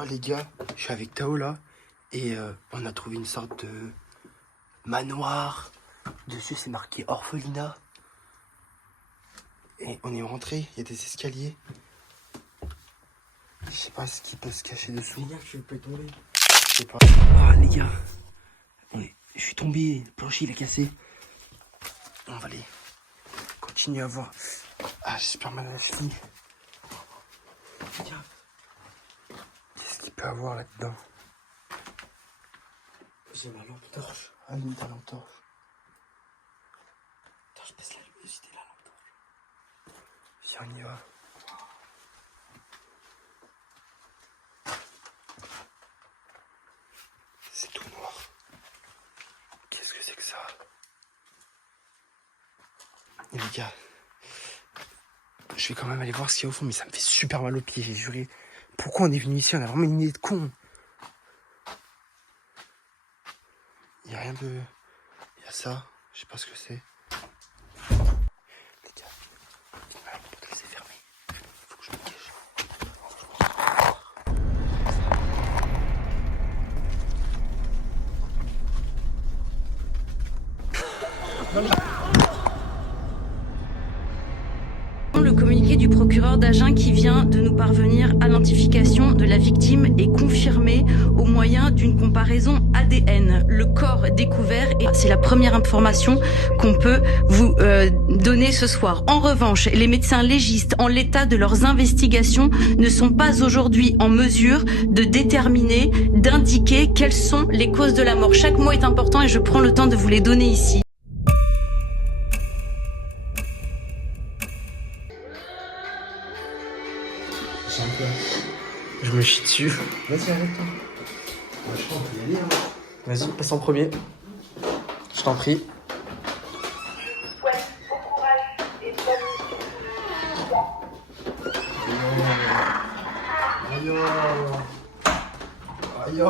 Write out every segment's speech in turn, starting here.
Oh les gars, je suis avec Tao là et on a trouvé une sorte de manoir. Dessus c'est marqué orphelinat. Et on est rentré, il y a des escaliers. Je sais pas ce qui peut se cacher dessous. Les gars, je peux tomber. Je sais pas. Ah les gars, je suis tombé, le plancher il a cassé. On va aller continuer à voir. Ah j'ai super mal à la cheville. Regarde. Qu'est-ce qu'il peut avoir là-dedans? J'ai ma lampe torche. Allume ta lampe torche. Attends, je baisse la luminosité de la lampe torche. Viens, on y va. C'est tout noir. Qu'est-ce que c'est que ça? Et les gars, je vais quand même aller voir ce qu'il y a au fond, mais ça me fait super mal aux pieds, j'ai juré. Pourquoi on est venu ici? On a vraiment une idée de con. Il y a rien de... Il y a ça, je sais pas ce que c'est. Les gars, la porte elle s'est fermée. Faut que je me cache. Le communiqué du procureur d'Agen qui vient de nous parvenir à l'identification de la victime est confirmé au moyen d'une comparaison ADN. Le corps découvert, et c'est la première information qu'on peut vous donner ce soir. En revanche, les médecins légistes, en l'état de leurs investigations, ne sont pas aujourd'hui en mesure de déterminer, d'indiquer quelles sont les causes de la mort. Chaque mot est important et je prends le temps de vous les donner ici. Je me chie dessus. Vas-y, arrête-toi. Moi, je pense qu'on peut y aller. Hein. Vas-y, passe en premier. Je t'en prie. Ouais, bon courage et bonne Aïe, aïe, aïe.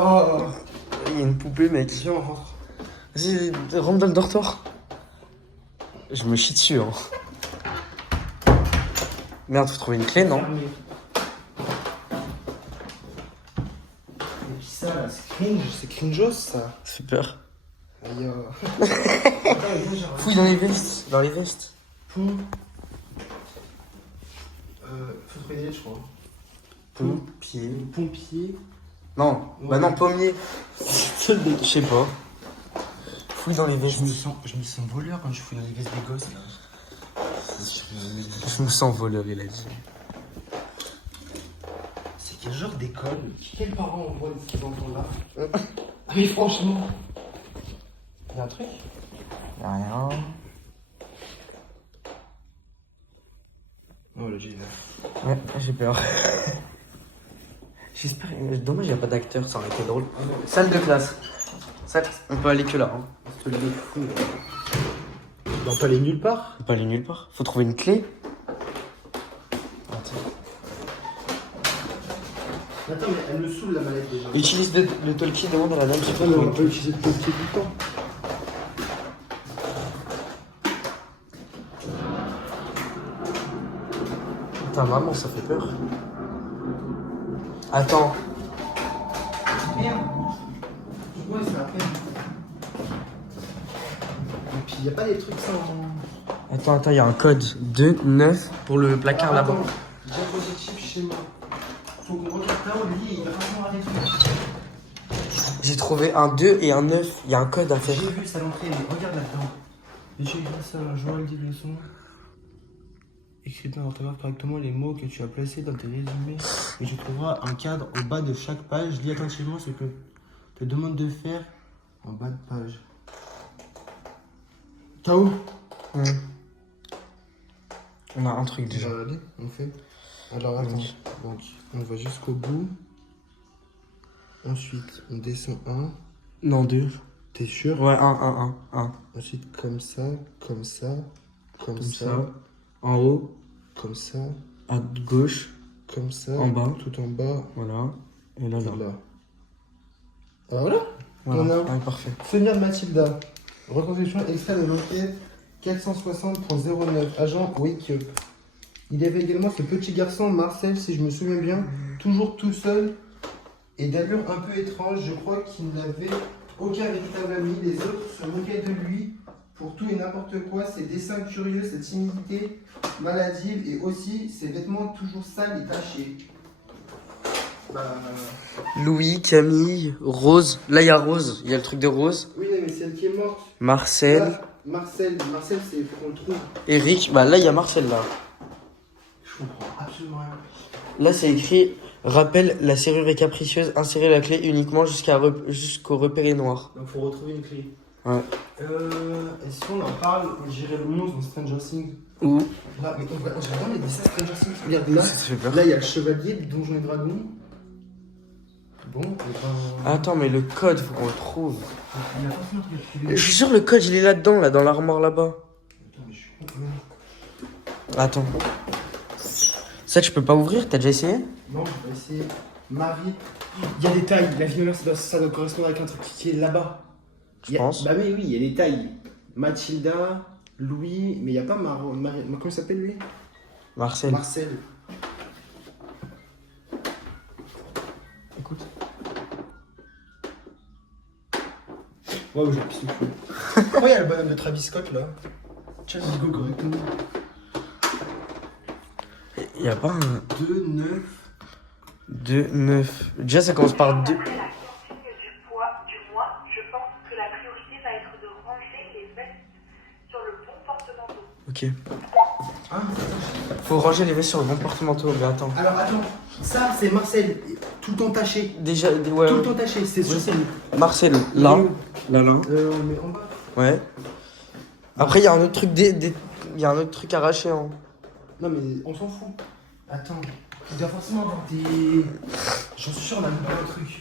Il y a une poupée, mec. Viens, on rentre. Vas-y, rentre dans le dortoir. Je me chie dessus, hein. Merde, faut trouver une clé, non? Et puis ça, là, c'est cringeos, ça. Super. Aïe, Fouille dans les vestes. Dans les vestes. Pont. Faut trouver des lettres, je crois. Pompier. Pompier. Non, bah non, pommier. Je sais pas. Fouille dans les vestes. Je me sens voleur quand je fouille dans les vestes des gosses, là. Je me sens voleur, il a dit. C'est quel genre d'école? Quels parents envoient ces enfants-là? Ah mais franchement. Y'a un truc? Y'a rien. Oh là, j'ai là. Ouais, j'ai peur. J'espère. Dommage, y'a pas d'acteur, ça aurait été drôle. Salle de classe. Salle. On peut aller que là. Hein. C'est le fou, là. On va pas aller nulle part? On peut aller nulle part. Faut trouver une clé. Attends. Attends, mais elle me saoule la mallette déjà. Utilise le talkie, demande à la dame si Non, mais on peut utiliser le pompier tout le temps. Putain, maman, ça fait peur. Attends. Merde. Ouais, c'est la peine. Et puis, y'a pas des trucs ça en... Attends, il y a un code 2-9 pour le placard là-bas. Diapositive chez moi. Faut qu'on regarde là-haut, lui, il va forcément avoir des trucs. J'ai trouvé un 2 et un 9. Il y a un code à faire. J'ai vu ça à l'entrée, mais regarde là-dedans. Et j'ai écrit ça, Joël dit leçon. Écris dans l'orthographe correctement les mots que tu as placés dans tes résumés. Et tu trouveras un cadre au bas de chaque page. Lis attentivement ce que te demande de faire en bas de page. Tao, On a un truc déjà. Allez, on fait. Alors attends, Oui. donc on va jusqu'au bout. Ensuite, on descend un. Non, 2. T'es sûr? Ouais, 1. Ensuite, comme ça, comme ça, comme Comme ça, ça. En haut, comme ça, à gauche, comme ça. En bas. Tout en bas. voilà. Et là, là. Là. Alors voilà. Voilà. On a Ouais, parfait. Sonia Mathilda. Reconstruction extrait de l'enquête 460.09. Agent Wake Up. Il y avait également ce petit garçon, Marcel, si je me souviens bien, toujours tout seul Et d'allure un peu étrange, je crois qu'il n'avait aucun véritable ami. Les autres se moquaient de lui pour tout et n'importe quoi. Ses dessins curieux, sa timidité maladive et aussi ses vêtements toujours sales et tachés. Bah... Louis, Camille, Rose. Là, il y a Rose. Il y a le truc de Rose. Oui, mais c'est elle qui est morte. Marcel. Là, Marcel, c'est il faut qu'on le trouve. Eric. Bah là, il y a Marcel, là. Je comprends absolument rien. Là, c'est écrit « Rappel, la serrure est capricieuse. Insérez la clé uniquement jusqu'au repéré noir. Donc faut retrouver une clé. » Ouais. Est-ce qu'on en parle? J'irai le monstre dans Stranger Things. Où? Là, mais on va vraiment les dessins Stranger Things. Regarde là. Ça te fait peur. Là, il y a le chevalier de Donjons et Dragons. Bon, et ben... Attends, mais le code, faut qu'on le trouve. Il y a forcément un truc à Je suis sûr, le code, il est là-dedans, là, dans l'armoire là-bas. Attends, mais je suis complètement... Attends. Ça, tu peux pas ouvrir? T'as déjà essayé? Non, je vais essayer. Marie. Il y a des tailles. La vie ça doit correspondre avec un truc qui est là-bas. Tu penses? Bah oui, il y a des tailles. Mathilda, Louis, mais il n'y a pas comment il s'appelle lui? Marcel. Marcel. Écoute. Waouh, j'ai pissé le cul. Pourquoi il y a le bonhomme de Travis Scott là? Tiens, Bigo correctement. Il y a pas un 2, 9. 2, 9. Déjà, ça commence par 2. Après la consigne du poids du mois, je pense que la priorité va être de ranger les vestes sur le bon porte-manteau. Ok. Hein? Faut ranger les vestes sur le bon porte-manteau. Mais attends. Alors attends, ça c'est Marcel, tout le temps taché. Déjà, ouais. Tout le temps taché, c'est sur scène. Marcel, là. Là, là. On met en bas. Ouais. Après, il y a un autre truc il y a un autre truc arraché. Hein. Non mais on s'en fout. Attends, il doit forcément avoir des... J'en suis sûr, on a mis un truc.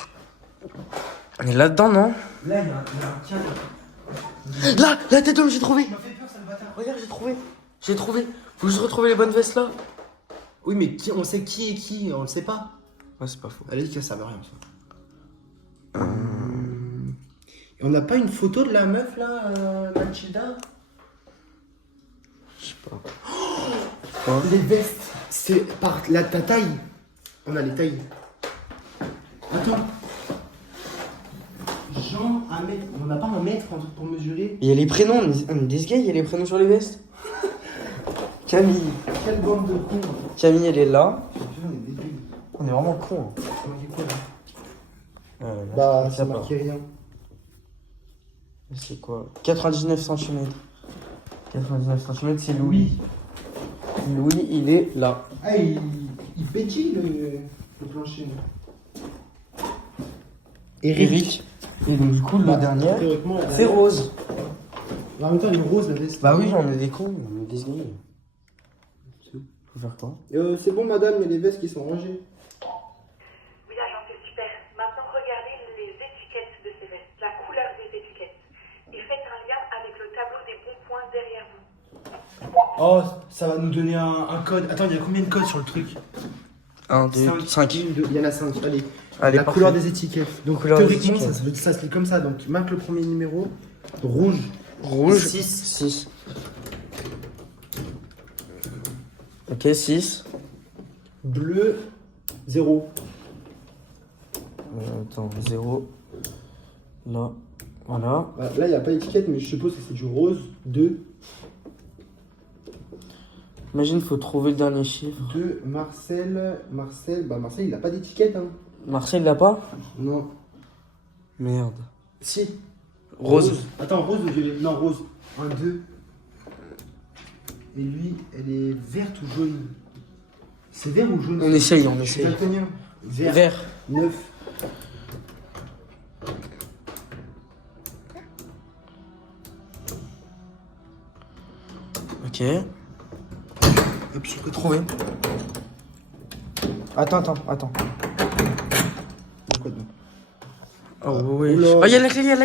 Mais là-dedans, non? Là, il y a un cadre. Là, la tête d'homme, j'ai trouvé. Il m'a fait peur, ça le bâtard. Regarde, j'ai trouvé. J'ai trouvé. Faut juste retrouver les bonnes vestes là. Oui, mais on sait qui est qui, on le sait pas. Ouais, c'est pas faux. Elle a dit que ça veut rien, ça. Et on n'a pas une photo de la meuf là, Mathilda? Je sais pas. Les vestes, c'est par ta taille. On a les tailles. Attends. Jean, un mètre. On n'a pas un mètre, un truc pour mesurer. Il y a les prénoms, on est des gars, il y a les prénoms sur les vestes. Camille. Quelle bande de cons. Camille, elle est là. Putain, on est débiles. On est vraiment cons. C'est marqué quoi là? Là, Bah, ça ça part. marqué rien. C'est quoi? 99 cm. 99 cm, c'est Louis. Louis, il est là. Ah, il pétille le plancher. Eric. Et donc, du coup, le dernier, Théoriquement, la c'est dernière. Rose. En même temps, elle est rose la veste. Bah oui, on est des cons, on est des gars. Faut faire quoi? C'est bon, madame, il y a les vestes qui sont rangées. Oui, agent, c'est super. Maintenant, regardez les étiquettes de ces vestes, la couleur des étiquettes. Et faites un lien avec le tableau des bons points derrière vous. Oh, ça va nous donner un code. Attends, il y a combien de codes sur le truc? 1, 2, 5. Il y en a 5. Allez. Allez, La parfait. couleur des étiquettes. Donc, Couleur des théoriquement, étiquettes. ça se lit comme ça. Donc, marque le premier numéro. Rouge. Rouge. 6. 6. Ok, 6. Bleu. 0. Attends, 0. Là. Voilà. Là, il n'y a pas d'étiquette, mais je suppose que c'est du rose. 2. Imagine, faut trouver le dernier chiffre. 2. Marcel, il n'a pas d'étiquette. Hein. Marcel, il l'a pas? Non. Merde. Si. Rose. Attends, rose ou violet? Non, rose. 1, 2. Et lui, elle est verte ou jaune? C'est vert ou jaune? On essaye, on Je suis essaye. daltonien. Vert. Vert. 9. Ok. Hop, je peux Trouvé. Attends. Quoi dedans? Oh oui. Oula. Oh, il y a la clé. Il y a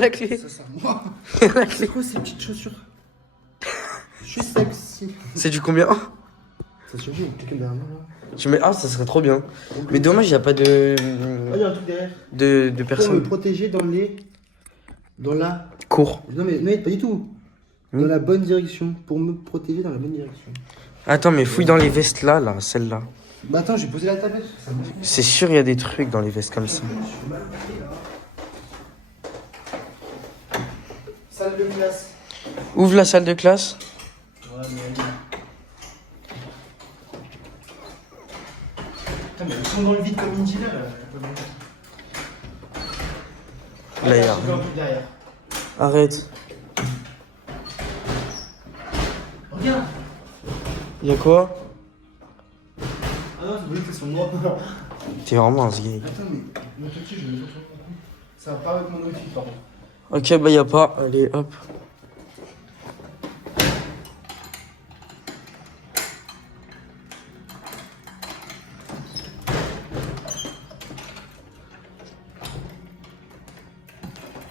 la clé. Ça, c'est moi. Il y a la C'est clé. quoi ces petites chaussures? Je suis sexy. C'est du combien? Ça suffit, il y a quelqu'un derrière moi là. Tu mets. Ah, ça serait trop bien. Mais dommage, il n'y a pas Oh, il y a un truc derrière. de Pour me personne. protéger dans la. Cours. Non, mais pas du tout. Dans la bonne direction. Pour me protéger dans la bonne direction. Attends, mais fouille dans les vestes là, celle-là. Bah attends, j'ai posé la tablette. Ça me fait C'est sûr, il y a des trucs dans les vestes comme ça. je suis mal pris, là. Salle de classe. Ouvre la salle de classe. Ouais, mais elle est là. Putain, mais elles sont dans le vide comme Indy là. Là, il y a j'ai vu un truc derrière. Arrête. Regarde. Il y a quoi? Ah non, c'est voulu que c'est son noir. T'es vraiment un gay. Attends, mais mon petit, je vais le mettre sur ton cou. Ça va pas avec mon outfit, par contre. Ok, bah y a pas. Allez, hop.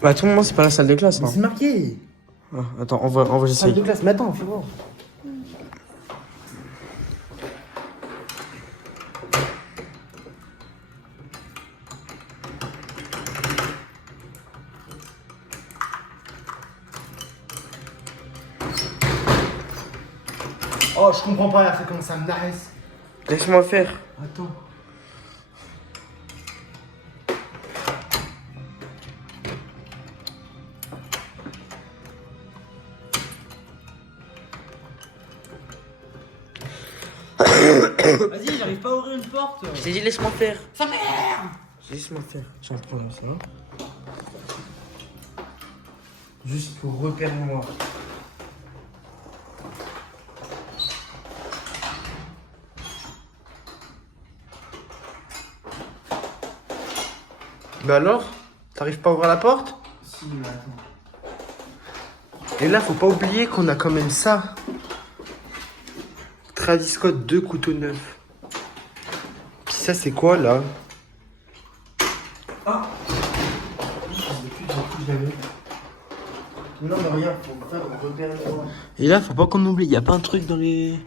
Bah, tout le monde, c'est pas la salle de classe, Mais non? c'est marqué. Ah, attends, on va Salle j'essaye. de classe, mais attends, fais voir. Oh, je comprends pas, là, ça commence à me naresse. Laisse-moi faire. Attends. Vas-y, j'arrive pas à ouvrir une porte. Je t'ai dit, laisse-moi faire. Ça m'énerve. Laisse-moi faire. Tiens, prends ça. Juste pour repère noir. Bah alors, t'arrives pas à ouvrir la porte? Si, mais attends. Et là, faut pas oublier qu'on a quand même ça. Travis Scott, 2 couteaux neufs. Puis ça, c'est quoi, là? Non, mais rien, faut faire un repère noir. Et là, faut pas qu'on oublie, y a pas un truc dans les...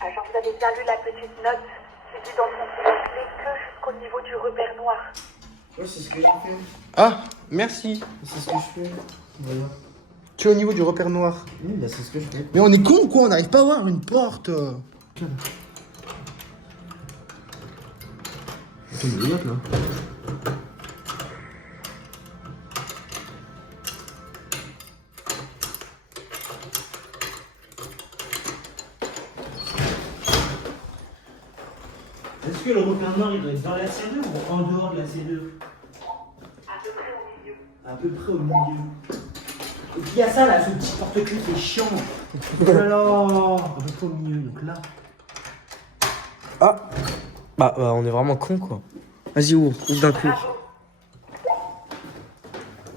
Agent, vous avez bien lu la petite note qui dit dans son clé que jusqu'au niveau du repère noir. Ouais, c'est ce que j'ai fait. Ah, merci. C'est ce que je fais. Voilà. Tu es au niveau du repère noir. Oui, bah c'est ce que je fais. Mais on est con ou quoi? On n'arrive pas à voir une porte. Attends, mais les notes là. Est-ce que le repère noir il doit être dans la serrure ou en dehors de la serrure? À peu près au milieu. À peu près au milieu. Et puis il y a ça là, ce petit porte-clés qui est chiant. Oh là là, à peu près au milieu, donc là. Ah. Bah, on est vraiment con quoi. Vas-y, ouvre d'un coup.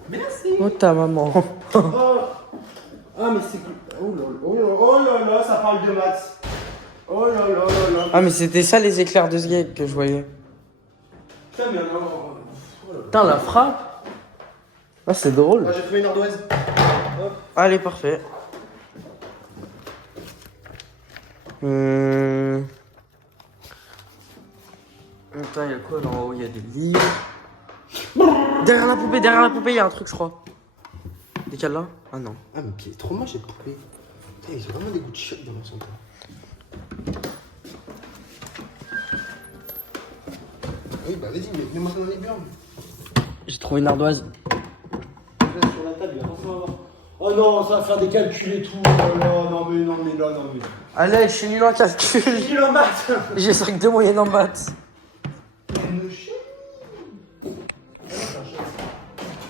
Merci. Oh ta maman. Oh. Ah mais c'est... Oh là là, oh là là, ça parle de maths. Oh là là là là. Ah, mais c'était ça les éclairs de ce gars que je voyais. Putain mais non. Oh là là. Putain, la frappe. Ah, c'est drôle. Ah, j'ai trouvé une ardoise. Hop. Allez, parfait. Putain, il y a quoi là en haut? Il y a des livres. Derrière la poupée, il y a un truc, je crois. Décale là? Ah non. Ah, mais puis, c'est trop moche cette poupée. Putain, ils ont vraiment des goûts de choc dans leur son temps. Oui, bah vas-y, mets-moi ça dans les burnes. J'ai trouvé une ardoise. Là, sur la table, il y a forcément à voir. Oh non, ça va faire des calculs et tout. Oh là, non mais non mais là, non mais. Allez, je suis nul en calcul. J'ai en maths. J'ai 5 de moyenne en maths.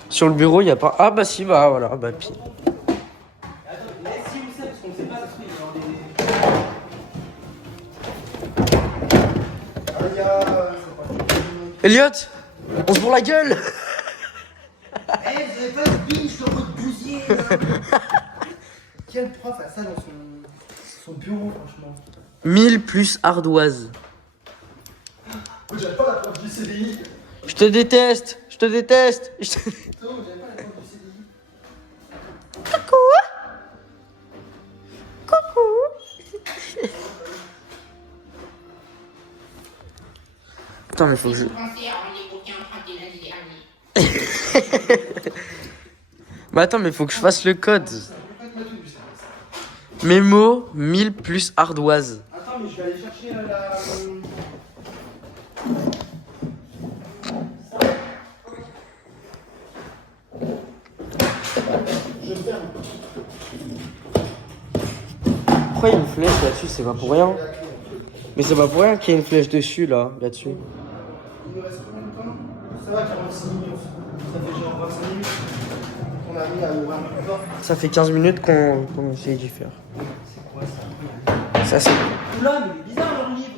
Sur le bureau, il n'y a pas. Ah bah si, bah voilà, bah pile. Attends, mais si vous savez, parce qu'on sait pas, parce qu'il y a des... Elliot, on se bourre la gueule. Eh, vous avez pas de biche dans votre bousier là. Quel prof a ça dans son bureau, franchement? 1000 plus ardoise. Oh, j'avais pas la prof du CDI. Je te déteste, je te déteste. Non, j'avais pas la prof du CDI. Putain, mais faut que je. Bah attends, mais faut que je fasse le code. Mémo 1000 plus ardoise. Attends, mais je vais aller chercher la... Pourquoi il y a une flèche là-dessus? C'est pas pour rien. Mais c'est pas pour rien qu'il y a une flèche dessus là-dessus. Il nous reste combien de temps? Ça va, 46 minutes. Ça fait genre 25 minutes qu'on a mis à ouvrir un peu. Ça fait 15 minutes qu'on essaye d'y faire. C'est quoi ça? Ça c'est. Oula, mais il est bizarre leur livre.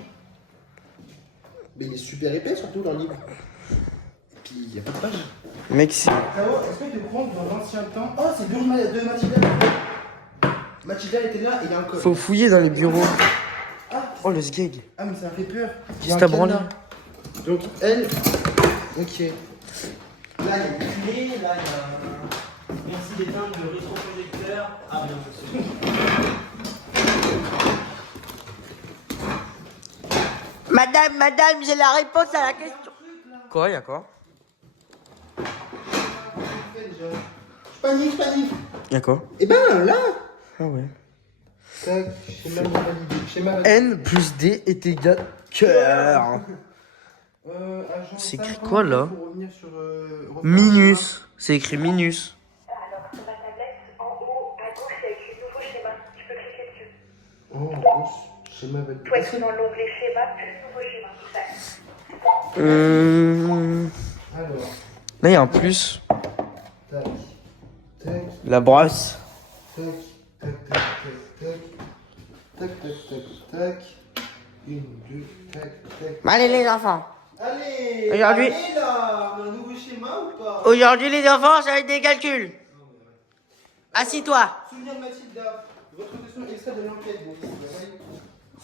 Mais il est super épais surtout leur livre. Et puis il n'y a pas de page. Mec, c'est. Caro, est-ce que tu te rends dans l'ancien temps? Oh, c'est deux Mathilda. Mathilda était là et il y a un code. Faut fouiller dans les bureaux. Ah, Oh le sgeg. ah, mais ça m'a fait peur. Il y Qui a un t'a branlé? cadenas. Donc elle. Ok. Là il y a des clés, là il y a. Merci d'éteindre le rétroprojecteur. Ah bien sûr. Madame, j'ai la réponse à la question. Quoi, y'a quoi? Je panique. Y'a quoi? Et ben là. Ah ouais. Tac, schéma validé. N plus D est égal cœur. Agent C'est écrit 50, quoi, là? pour revenir sur, refaire Minus. C'est écrit minus. Alors, sur ma tablette, en haut, à gauche, il y a écrit nouveau schéma. Tu peux cliquer dessus. le schéma. Oh, gauche, schéma validé. Toi, être dans l'onglet schéma, plus nouveau schéma. Ça. Alors, Là, il y a un plus. tac, tac, La brosse. tac, tac, tac, tac, tac, tac, tac, tac, tac. Une, deux, tac, tac. Allez les enfants. Allez, Aujourd'hui- allez là, on a un nouveau schéma ou pas? Aujourd'hui les enfants, ça va être des calculs. Assis-toi. Souvenir de Mathilda, votre question extrait de l'enquête. Bon,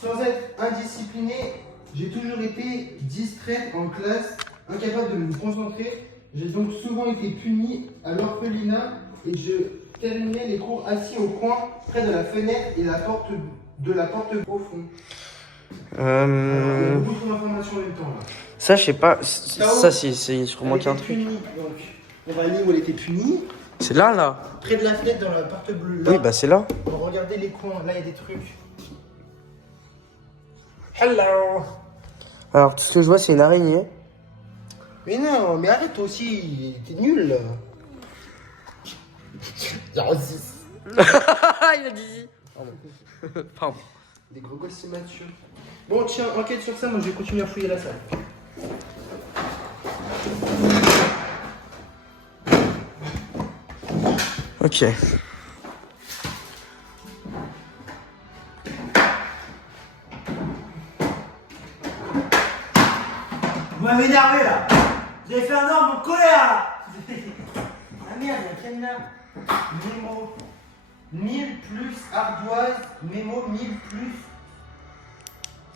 sans être indiscipliné, j'ai toujours été distraite en classe, incapable de me concentrer. J'ai donc souvent été punie à l'orphelinat et je terminais les cours assis au coin, près de la fenêtre et de la porte au fond. Il y a beaucoup d'informations en même temps là. Ça, je sais pas. Ça, c'est sûrement Elle qu'il y a un était truc. punie, donc on va aller où elle était punie. C'est là. Près de la fenêtre dans la porte bleue. Là, Oui, bah c'est là. regardez les coins, là il y a des trucs. Hello. Alors, tout ce que je vois, c'est une araignée. Mais non, mais arrête toi aussi, t'es nul là. 06. Il a dit. Pardon. Des gros gosses immatures. Bon tiens, enquête sur ça, moi je vais continuer à fouiller la salle. Ok. Vous m'avez énervé là. Vous avez fait un homme en colère. Ah merde, il y a quel là? Mémo. 1000 plus ardoise. Mémo 1000 plus.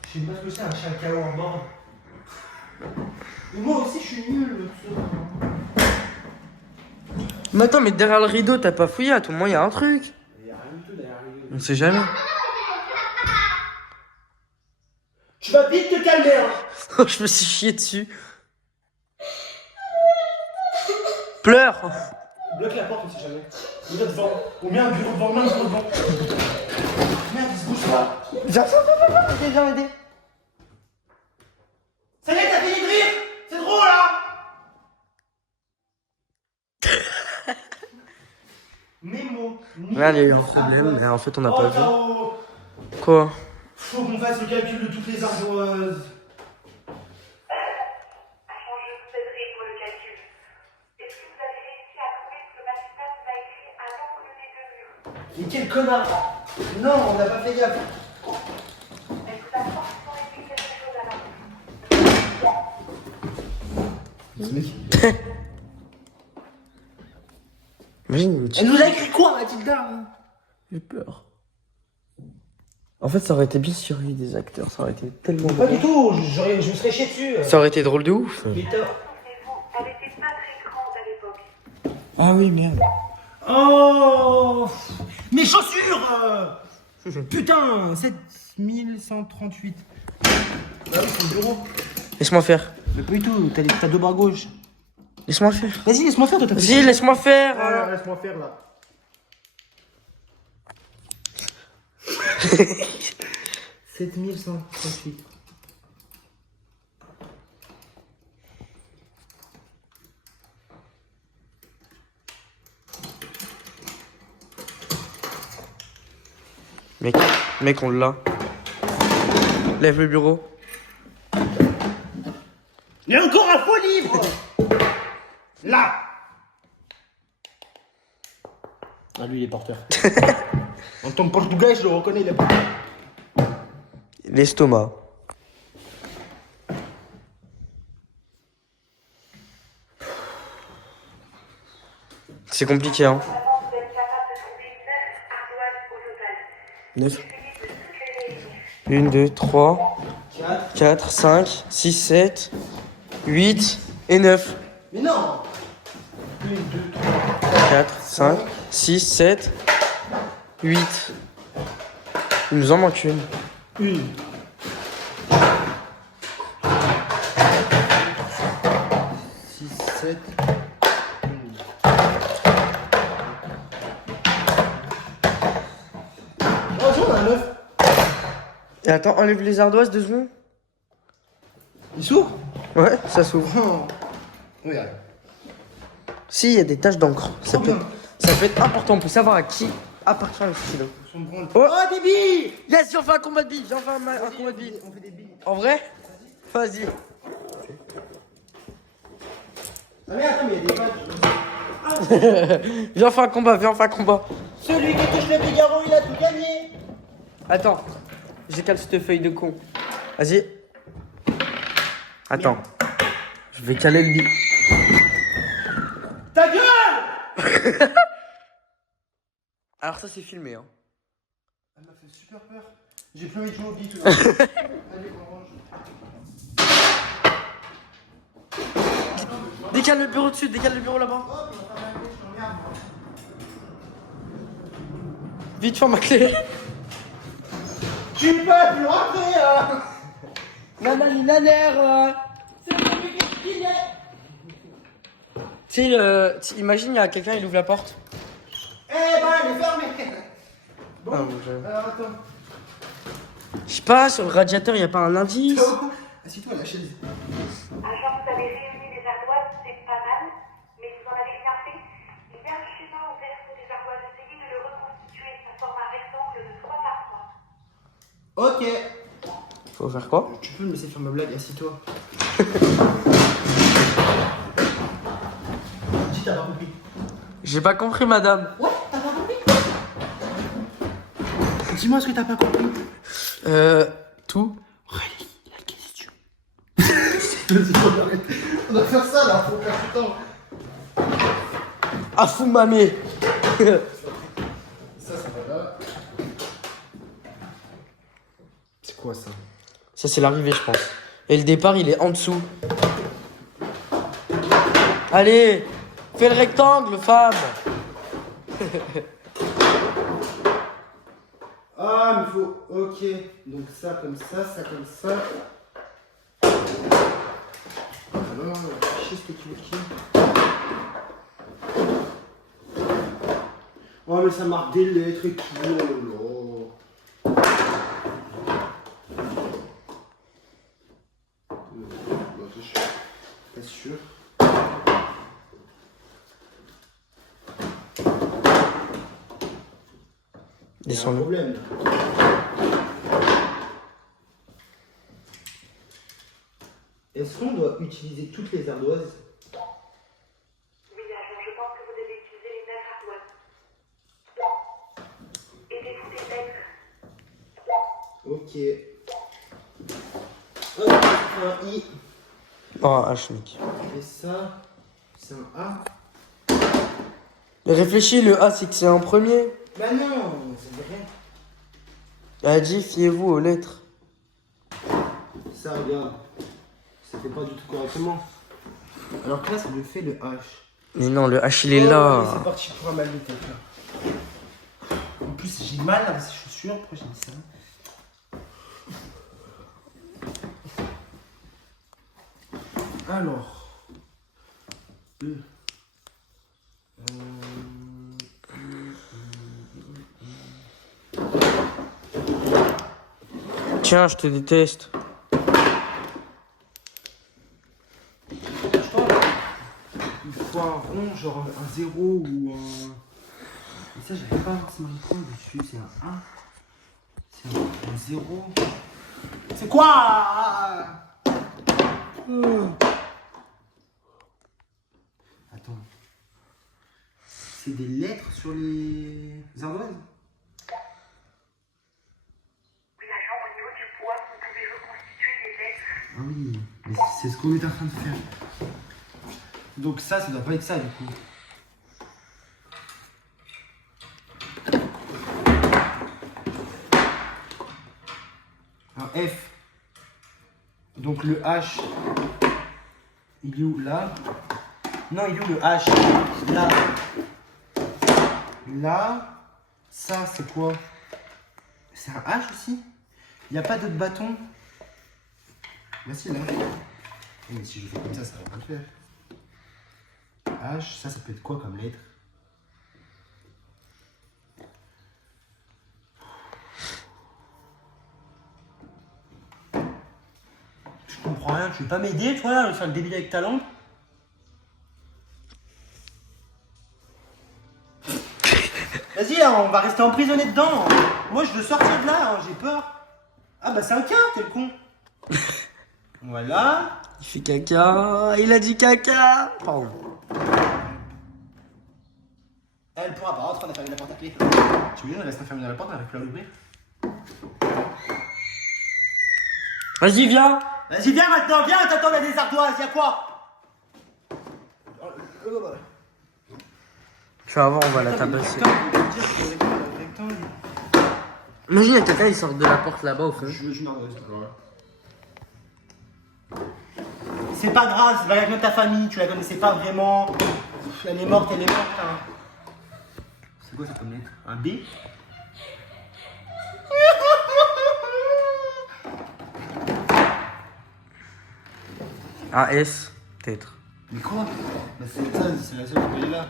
Je sais pas ce que c'est un chacao en bord. Mais moi aussi je suis nul. Mais attends, mais derrière le rideau, t'as pas fouillé? À tout moment, il y a un truc. Il y a rien du tout derrière lui. On sait jamais. Tu vas vite te calmer hein. Je me suis chié dessus. Pleure. Bloque la porte, on sait jamais. On est devant. On met un bureau devant, on met un bureau devant. Merde, il se bouge pas. J'ai aidé. Ça y est, t'as fini de rire. C'est drôle là. Mémo. Là, il y a eu un problème, mais en fait, on n'a pas vu. Tao. Quoi? Faut qu'on fasse le calcul de toutes les ardoises. Agent, je vous aiderai pour le calcul. Est-ce que vous avez réussi à trouver ce que Mathilda vous a écrit à l'angle des deux murs? Mais quel connard. Non, on n'a pas fait gaffe. Elle vous a forcément écrit quelque chose à l'angle. Ce mec. Imagine, Elle nous a écrit quoi, Mathilda? j'ai peur. En fait, ça aurait été bien s'il y avait eu des acteurs. Ça aurait été tellement Pas drôle. du tout, je me serais chié dessus. Ça aurait été drôle de ouf. Mais t'as- Souvenez-vous, elle était pas très grande à l'époque. Ah oui, merde. Oh, mes chaussures. Putain, 7138. Ah oui, c'est le bureau. Laisse-moi faire. Mais pas du tout, t'as deux bras gauche. Laisse-moi faire. Vas-y, laisse-moi faire, toi, t'as Vas-y, laisse-moi faire. Ah, laisse-moi faire, là. 7138. Mec, on l'a. Lève le bureau. Il y a encore un faux livre. Là. Ah, lui, il est porteur. En tant que portugais, je le reconnais, il est porteur. L'estomac. C'est compliqué, hein. Normalement, vous êtes capable de trouver 9 ardoises au total. 9. 1, 2, 3, 4, 5, 6, 7, 8 et 9. Mais non. 1, 2, 3. 4, 5, 6, 7, 8. Il nous en manque une. 1. 6, 7. Oh, j'en ai un 9. Et attends, enlève les ardoises 2 secondes. Il s'ouvre. Ouais, ça s'ouvre. Oh. Regarde. Si, il y a des taches d'encre. Ça Oh, peut, bien. ça peut être important pour savoir à qui appartient le stylo. On se branle. Oh. Oh, des billes. Yes, viens, on fait un combat de billes. Viens, on fait un combat de billes. On fait des billes. En vrai? Vas-y. Ah, mais attends, mais il y a des pages. Viens, on fait un combat, viens, on fait un combat. Celui qui touche le Figaro, il a tout gagné. Attends, j'écale cette feuille de con. Vas-y. Attends. Je vais caler le billet. Ta gueule. Alors ça, c'est filmé, hein. Elle m'a fait super peur. J'ai plus envie de jouer au billes tout à l'heure. Allez, on range. Décale le bureau dessus, décale le bureau là-bas. Vite, ferme ma clé. Tu peux plus rentrer, hein. Nanani nanère. Tu sais, imagine, il y a quelqu'un, il ouvre la porte. Eh ben, elle est fermée. Bon, Ah, bon, alors attends. Je sais pas, sur le radiateur, il n'y a pas un indice. Assieds-toi à la chaise. Agent, vous avez réuni les ardoises, c'est pas mal, mais vous en avez rien fait. Il y a un schéma ouvert sur les ardoises. Essayez de le reconstituer. Ça forme un rectangle de 3 par 3. Ok. Faut faire quoi? Tu peux me laisser faire ma blague, assis-toi. Si t'as pas compris. J'ai pas compris, madame. Ouais, t'as pas compris. Dis-moi ce que t'as pas compris. Tout. Relis la question. On va faire ça là, faut faire tout le temps. Ah, fou mamé. Ça va là. C'est quoi ça? Ça, c'est l'arrivée, je pense. Et le départ, il est en dessous. Allez, fais le rectangle, femme. Ah, mais faut. Ok. Donc ça comme ça, ça comme ça. Alors, chier cette équivoque. Oh, mais ça marque des lettres et tout. Oh là là. Bah, je suis pas sûr. Il y a un Descends-le. problème. Est-ce qu'on doit utiliser toutes les ardoises? Oui, agent, je pense que vous devez utiliser les 9 ardoises. Aidez-vous des lettres. Ok. Hop, un I. Oh, un H, mec. Et ça, c'est un A. Mais réfléchis, le A, c'est que c'est un premier. Bah non, c'est vrai. Elle a dit, fiez-vous aux lettres. Ça, regarde. Ça fait pas du tout correctement. Alors que là, ça me fait le H. Mais non, le H, il est Oh, là. c'est parti pour un mal de tête là. En plus, j'ai mal avec ces chaussures. Pourquoi j'ai mis ça? Alors. Tiens, je te déteste. Il faut un rond, genre un 0 ou un. Et ça, j'avais pas forcément le point dessus, c'est un 1. Tiens, un 0. C'est quoi? Attends. C'est des lettres sur les ardoises? Oui, agent, au niveau du poids, vous pouvez reconstituer les lettres. Ah oui, mais c'est ce qu'on est en train de faire. Donc ça doit pas être ça du coup. Un F. Donc le H, il est où? Là. Non, il est où le H? Là. Là. Ça, c'est quoi? C'est un H aussi? Il n'y a pas d'autre bâton? Bah si, là. Mais si je fais comme ça va pas le faire. H, ça peut être quoi comme lettre? Je comprends rien, tu veux pas m'aider, toi, à faire le débile avec ta langue? Vas-y, là, on va rester emprisonné dedans. Moi, je veux sortir de là, hein, j'ai peur. Ah bah c'est un cas, t'es le con. Voilà. Il fait caca. Il a dit caca. Pardon. Elle pourra pas rentrer, on a fermé la porte à clé. Tu veux dire, on reste enfermé dans la porte, on n'arrive plus à l'ouvrir. Vas-y, viens. Vas-y, viens maintenant, viens, t'attends, on a des ardoises, y'a quoi? Tu vas voir, on va la tabasser. Imagine, il y a quelqu'un, il sort de la porte là-bas au fond. C'est pas grave, c'est pas quelqu'un de ta famille, tu la connaissais pas vraiment. Elle est morte, elle est morte. Hein. C'est quoi ça comme lettre? Un B? AS, peut-être. Mais quoi? Bah c'est ça, c'est la seule qui est là.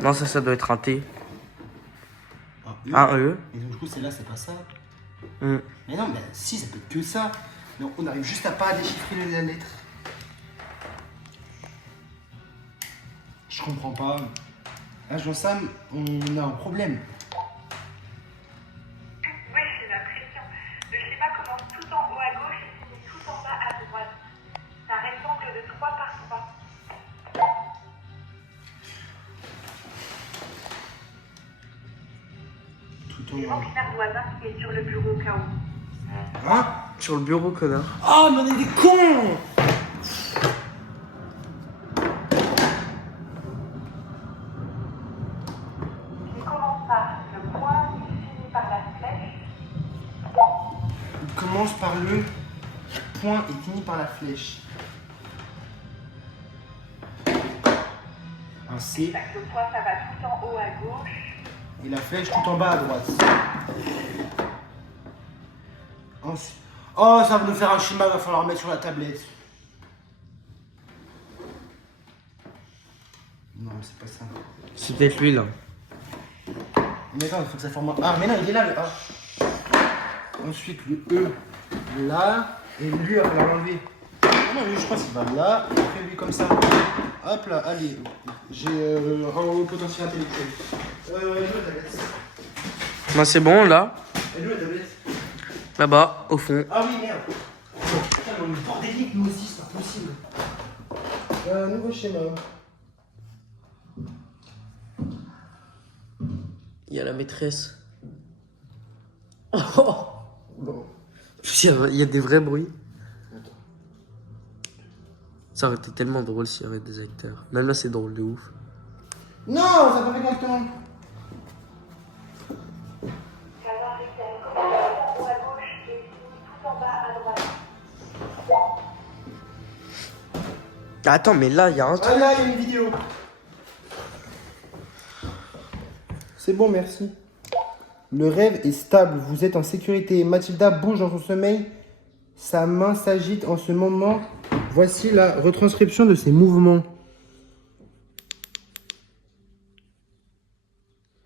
Non, ça doit être un T. Un E. Un E. Et donc du coup, c'est là, c'est pas ça. Hmm. Mais non, mais si, ça peut être que ça. Donc on arrive juste à pas déchiffrer la lettre. Je comprends pas. Agent Sam, on a un problème. Oui, j'ai l'impression. Le schéma commence tout en haut à gauche et finit tout en bas à droite. C'est un rectangle de 3 par 3. Tout Il en manque une ardoise qui est sur le bureau au cas où. Hein? Sur le bureau, connard. Oh, mais on est des cons! Il commence par le point, il finit par la flèche. Il commence par le point et finit par la flèche. Un C Le point, ça va tout en haut à gauche. et la flèche tout en bas à droite. Ensuite... Oh, ça va nous faire un schéma, il va falloir le mettre sur la tablette. Non, mais c'est pas ça. C'est peut-être lui là. Mais attends, il faut que ça forme un... Ah, mais non, il est là le A. Ensuite, le E, là. Et lui, il va falloir l'enlever. Non, lui, je pense qu'il va là. Et après, lui, comme ça. Hop là, allez. J'ai un haut potentiel intellectuel. Où est la tablette? Bah, c'est bon là. Elle est où la tablette? Là-bas, au fond. Ah oui, merde. Putain, mais on est bordélique, nous aussi, c'est pas possible. Nouveau schéma. Il y a la maîtresse. Oh. Bon. Il y a des vrais bruits. Attends. Ça aurait été tellement drôle s'il y avait des acteurs. Même là, c'est drôle de ouf. Non, ça va pas fait correctement. Ça va arriver à commencer en haut à gauche et finit tout en bas à droite. Attends, mais là, il y a un truc. Ah là, il y a une vidéo. C'est bon, merci. Le rêve est stable, vous êtes en sécurité. Mathilda bouge dans son sommeil. Sa main s'agite en ce moment. Voici la retranscription de ses mouvements.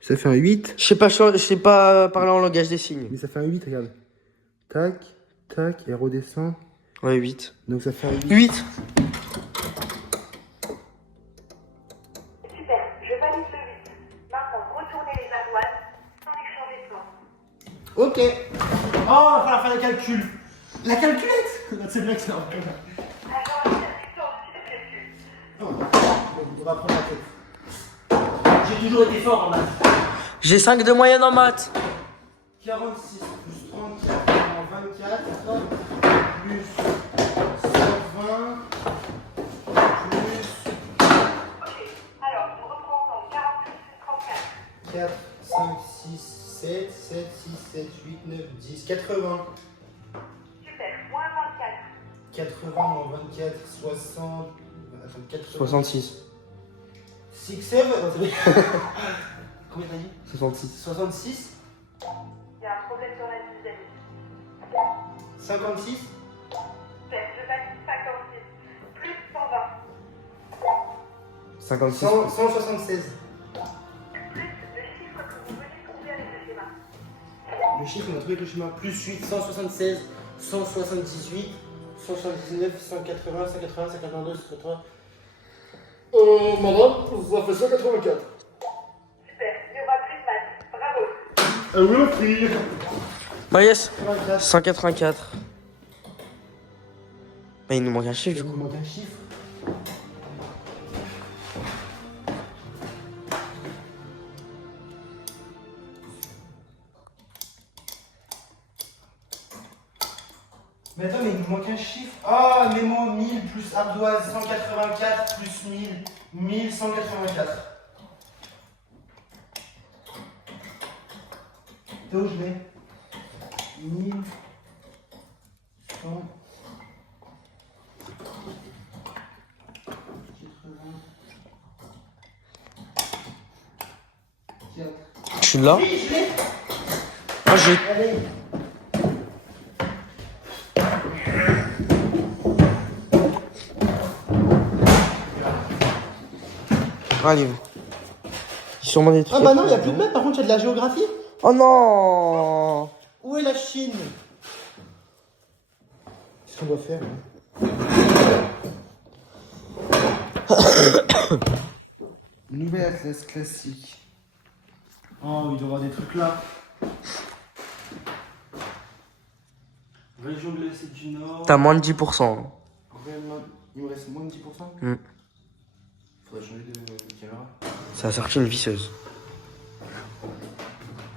Ça fait un 8. Je sais pas parler en langage des signes. Mais ça fait un 8, regarde. Tac, tac, et redescend. Ouais, 8. Donc ça fait un 8. 8. Super, je valide le 8. Maintenant, retournez les ardoises sans échanger de temps. bien que c'est un peu. Agent interdiction au-dessus des calculs. Non, on va prendre la tête. J'ai toujours été fort en maths. J'ai 5 de moyenne en maths. 46 plus 34 en 24 plus 120 plus Ok, alors nous reprenons en 48 plus 34. 4, 5, 6, 7, 7, 6, 7, 8, 9, 10, 80. Super, moins 24. 80 moins 24, 60. Attends, 80. 66. 6, 7. Combien t'as dit 66. 66. Il y a un problème sur la dizaine. 56. Super, je valide 56. Plus 120. 56. 176. Plus le chiffre que vous venez de trouver avec le schéma. Le chiffre, on a trouvé que le schéma. Plus 8, 176, 178, 179, 180, 180, 182, 180. Madame, ça fait 184. Super, il y aura plus de maths. Bravo. Oui, Bah yes. 184. 184. Bah il nous manque un chiffre du Il coup. nous manque un chiffre. Mais attends, mais il nous manque un chiffre. Ah, mémo 1000 plus ardoise 184 plus 1000, 1184. T'es où je mets 1100. Je suis là. Oui, je l'ai. Ah j'ai. Allez. Allez. Il y a sûrement des trucs. Ah bah non, il n'y a plus de maths, par contre, il y a de la géographie. Oh non. Où est la Chine? Qu'est-ce qu'on doit faire là? Nouvelle atlas classique. Oh, il doit y avoir des trucs là. Région glacée du Nord. T'as moins de 10%. Il me reste moins de 10%. Hmm. Faudrait changer de caméra. Ça a sorti une visseuse.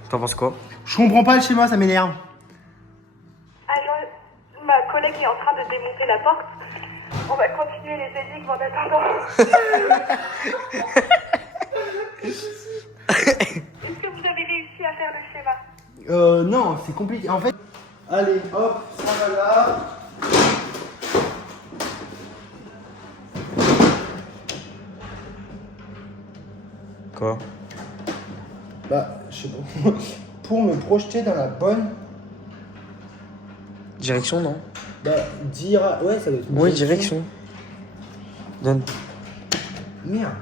T'en penses quoi? Je comprends pas le schéma, ça m'énerve. Agent, ma collègue est en train de démonter la porte. On va continuer les énigmes en attendant. Est-ce que vous avez réussi à faire le schéma? Non, c'est compliqué. En fait, allez, hop, ça va là. Quoi? Bah, je sais pas. Pour me projeter dans la bonne. Direction, non? Bah, dire. Ouais, ça doit être une Oui, direction. Donne. Merde.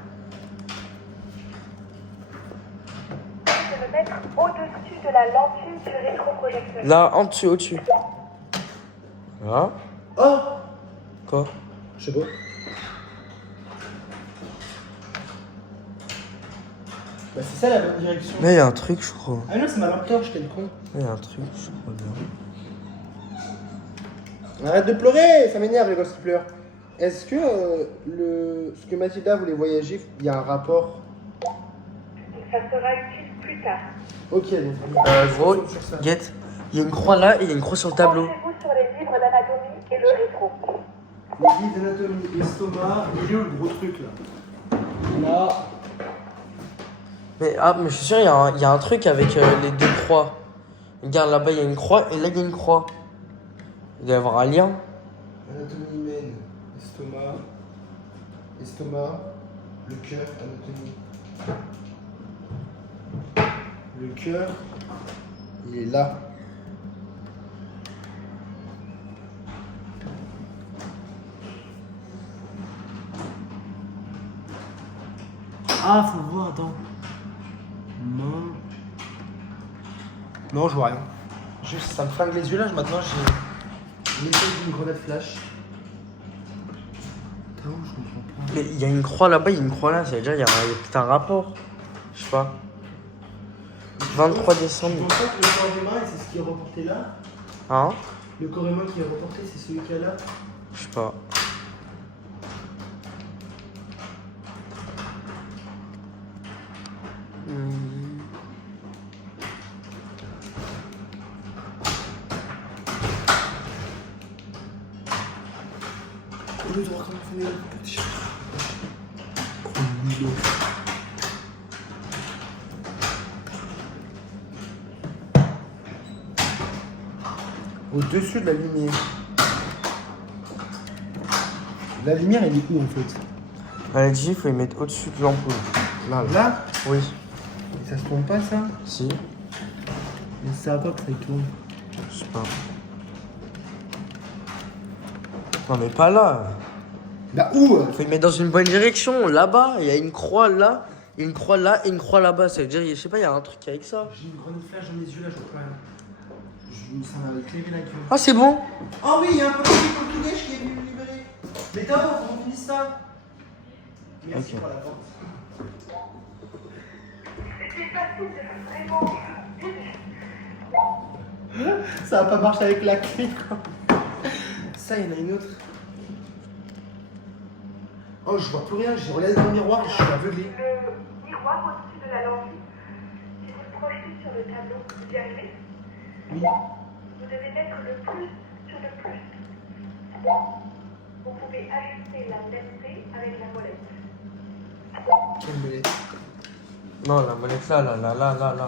Je vais me mettre au-dessus de la lentille du rétroprojecteur. Là, en dessus, au-dessus. Là. Oh! Quoi? Je sais pas. Bah, c'est ça la bonne direction. Là, il y a un truc, je crois. Ah non, c'est ma lampe torche, t'es le con. Là, il y a un truc, je crois bien. Arrête de pleurer, ça m'énerve les gosses qui pleurent. Est-ce que ce que Mathilda voulait voyager, il y a un rapport? Ça sera utile plus tard. Ok, donc. Gros, sur ça. guette. Il y a une croix là et il y a une croix sur le tableau. Concentrez-vous sur les livres d'anatomie et le rétro. Les livres d'anatomie, estomac, il est où le gros truc là? Là. Mais, mais je suis sûr, il y a un truc avec les deux croix. Regarde, là-bas, il y a une croix et là, il y a une croix. Il doit y avoir un lien. Anatomie humaine, estomac, le cœur, anatomie. Le cœur, il est là. Ah, faut voir, attends. Non. Non, je vois rien. Juste, ça me flingue les yeux là, maintenant j'ai l'effet d'une grenade flash. Putain, je comprends pas. Mais il y a une croix là-bas, il y a une croix là. Ça veut dire il y a peut-être un rapport. Je sais pas. 23 Je décembre. pense pas que le corps humain, c'est ce qui est reporté là. Hein? Le corps humain qui est reporté, c'est celui qu'il y a là. Je sais pas. Au lieu de voir comment on fait les petits chats. Au-dessus de la lumière. La lumière, elle est où en fait? Elle a dit il faut y mettre au-dessus de l'ampoule. Là, là. Là? Oui. Et ça se tourne pas ça? Si. Mais ça à quoi que ça y tourne? Je sais pas. Non mais pas là. Bah où? Faut y mettre dans une bonne direction. Là-bas, il y a une croix là, une croix là et une croix là-bas. Ça veut dire, je sais pas, il y a un truc avec ça. J'ai une grande flash dans les yeux là, je vois pas rien. Ça m'a éclairé la gueule. Ah c'est bon. Oh oui, il y a un policier portugais qui est venu me libérer. Mais Tao, faut qu'on finisse ça. Merci Ok. pour la porte. C'était facile de vraiment aider. Ça va pas marcher avec la clé quoi. Ça, il y en a une autre. Oh, je vois plus rien, je regarde dans le miroir et je suis aveuglé. Le miroir au-dessus de la lentille, si vous le projetez sur le tableau, vous y arrivez. Oui. Vous devez mettre le plus sur le plus. Vous pouvez ajuster la netteté avec la molette. Quelle molette. Non, la molette là, là, là, là, là, là.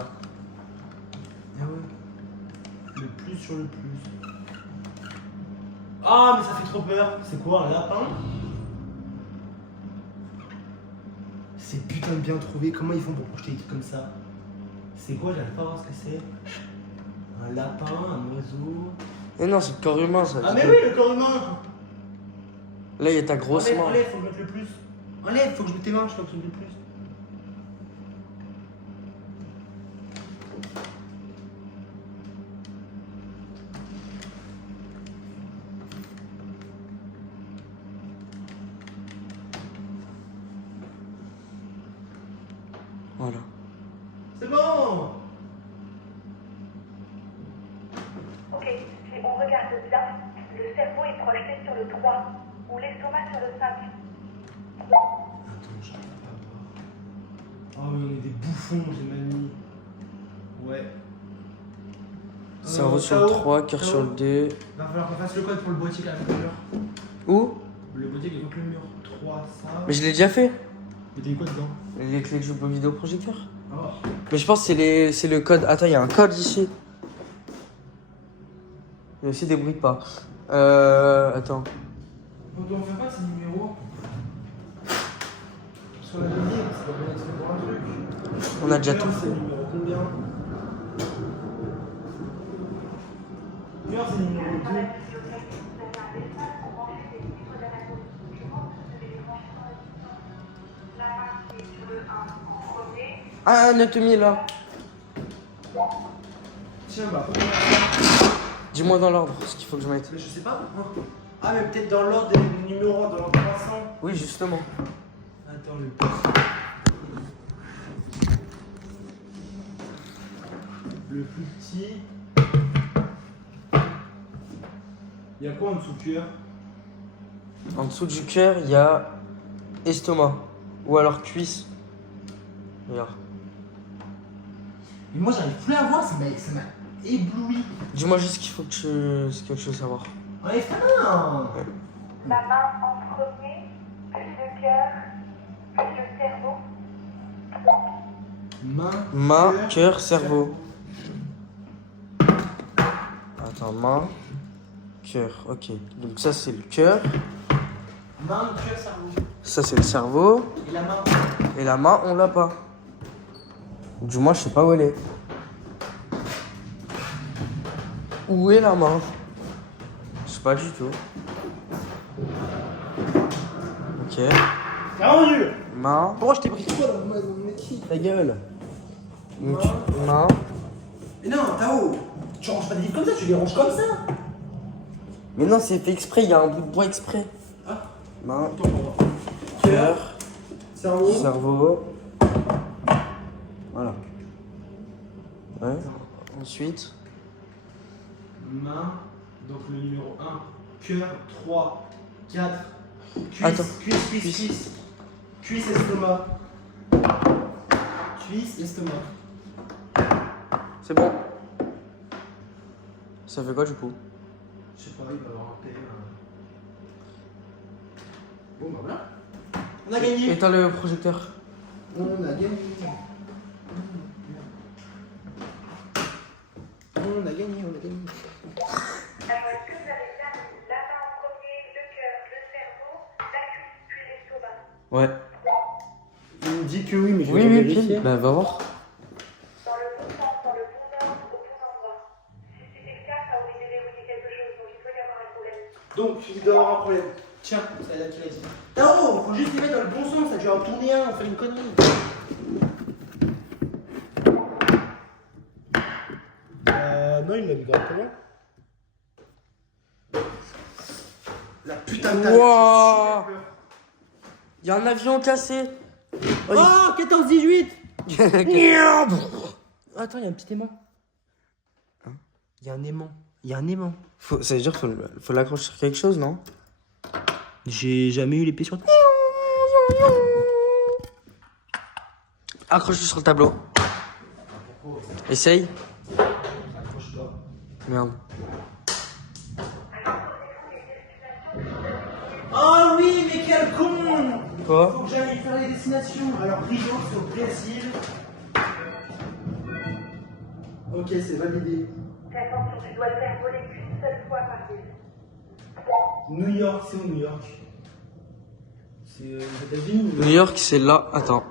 Ah ouais. Le plus sur le plus. Ah, mais ça fait trop peur. C'est quoi, un lapin? C'est putain de bien trouvé. Comment ils font pour projeter des trucs comme ça? C'est quoi? J'arrive pas à voir ce que c'est. Un lapin, un oiseau. Mais non, c'est le corps humain ça. Ah, mais oui, le corps humain! Là, il y a ta grosse Enlève, main. enlève, faut que je mette le plus. Enlève, faut que je mette tes mains, je crois que je mette le plus. Voilà. C'est bon! Ok, si on regarde bien, le cerveau est projeté sur le 3 ou l'estomac sur le 5. Attends, j'arrive pas à voir. Oh, oui, on est des bouffons, j'ai mal mis. Ouais. Cerveau sur le 3, cœur sur le 2. Va falloir qu'on fasse le code pour le boîtier quand même, le mur. Où? Le boîtier qui est contre le mur. 3, ça. Mais je l'ai déjà fait. Mais t'as eu quoi dedans? Les clés que je joue au vidéoprojecteur. Oh. Mais je pense que c'est le code. Attends, il y a un code ici. Il y a aussi des bruits de pas. Attends. On doit en faire pas ces numéros. Parce qu'on a donné, ça doit bien être pour un truc. On a déjà Cœur, tout c'est fait. numéro combien? Cœur, c'est numéro 2. Dans la bibliothèque, vous avez un espace pour ranger des livres d'anatomie. Je pense que vous devez les ranger dans la distance. La main qui est sur le 1 en premier. Ah, anatomie là. Tiens, bah. Dis-moi dans l'ordre ce qu'il faut que je mette. Mais je sais pas. Ah, mais peut-être dans l'ordre des numéros, dans l'ordre croissant. Oui, justement. Attends, le plus petit. Il y a quoi en dessous du cœur? En dessous du cœur, il y a estomac. Ou alors cuisse. Regarde. Mais moi, j'arrive plus à voir, ça m'a ébloui. Dis-moi juste ce que tu veux savoir. Enlève ta main! La main en premier, puis le cœur, puis le cerveau. Main, cœur, cerveau. Attends, main, cœur. Ok. Donc ça, c'est le cœur. Main, cœur, cerveau. Ça, c'est le cerveau. Et la main? Et la main, on l'a pas. Du moins, je sais pas où elle est. Où est la main? Je sais pas du tout. Ok. Ah mon dieu! Main. Pourquoi je t'ai pris quoi dans mon équipe? Ta gueule. Donc, main. Mais non, Tao! Tu ranges pas des livres comme ça, tu les ranges comme ça! Mais non, c'est fait exprès, il y a un bout de bois exprès. Ah. Main, Attends, on va voir. cœur, Cerveau. cerveau. Voilà. Ouais. Ensuite, Main, Donc le numéro 1, cœur, 3, 4, Attends. cuisse, estomac. Cuisse, estomac. C'est bon. Ça fait quoi du coup? Je sais pas, il va avoir un PM. Bon bah voilà. On a gagné. Éteins le projecteur. On a gagné. On a gagné. Alors, est-ce que vous avez bien mis la main en premier, le cœur, le cerveau, la cuisse, puis l'estomac? Ouais. Il me dit que oui, mais je vais Oui, oui, vérifier. pile. Bah, va voir. Dans le bon sens, dans le bon ordre, au bon endroit. Si c'était le cas, ça aurait déverrouillé quelque chose, donc il peut y avoir un problème. Donc, il doit y avoir un problème. Tiens, c'est là qu'il a dit. Non, faut juste les mettre dans le bon sens, ça a dû en tourner un, on fait une connerie. Non, il l'a mis correctement. La putain de taille. Wouah. Il y a un avion cassé. Oh, 14-18. Attends, il y a un petit aimant. Il y a un aimant. Il y a un aimant. Ça veut dire qu'il faut l'accrocher sur quelque chose, non? J'ai jamais eu les pieds sur terre. Accroche-le sur le tableau. Essaye. Merde. Oh oui, mais quel con! Quoi? Faut que j'aille faire les destinations. Alors, Rio sur Brésil. Ok, c'est validé. Fais attention, tu dois le faire voler qu'une seule fois par ville. New York, c'est où New York? C'est aux États-Unis. New York, c'est là. Attends.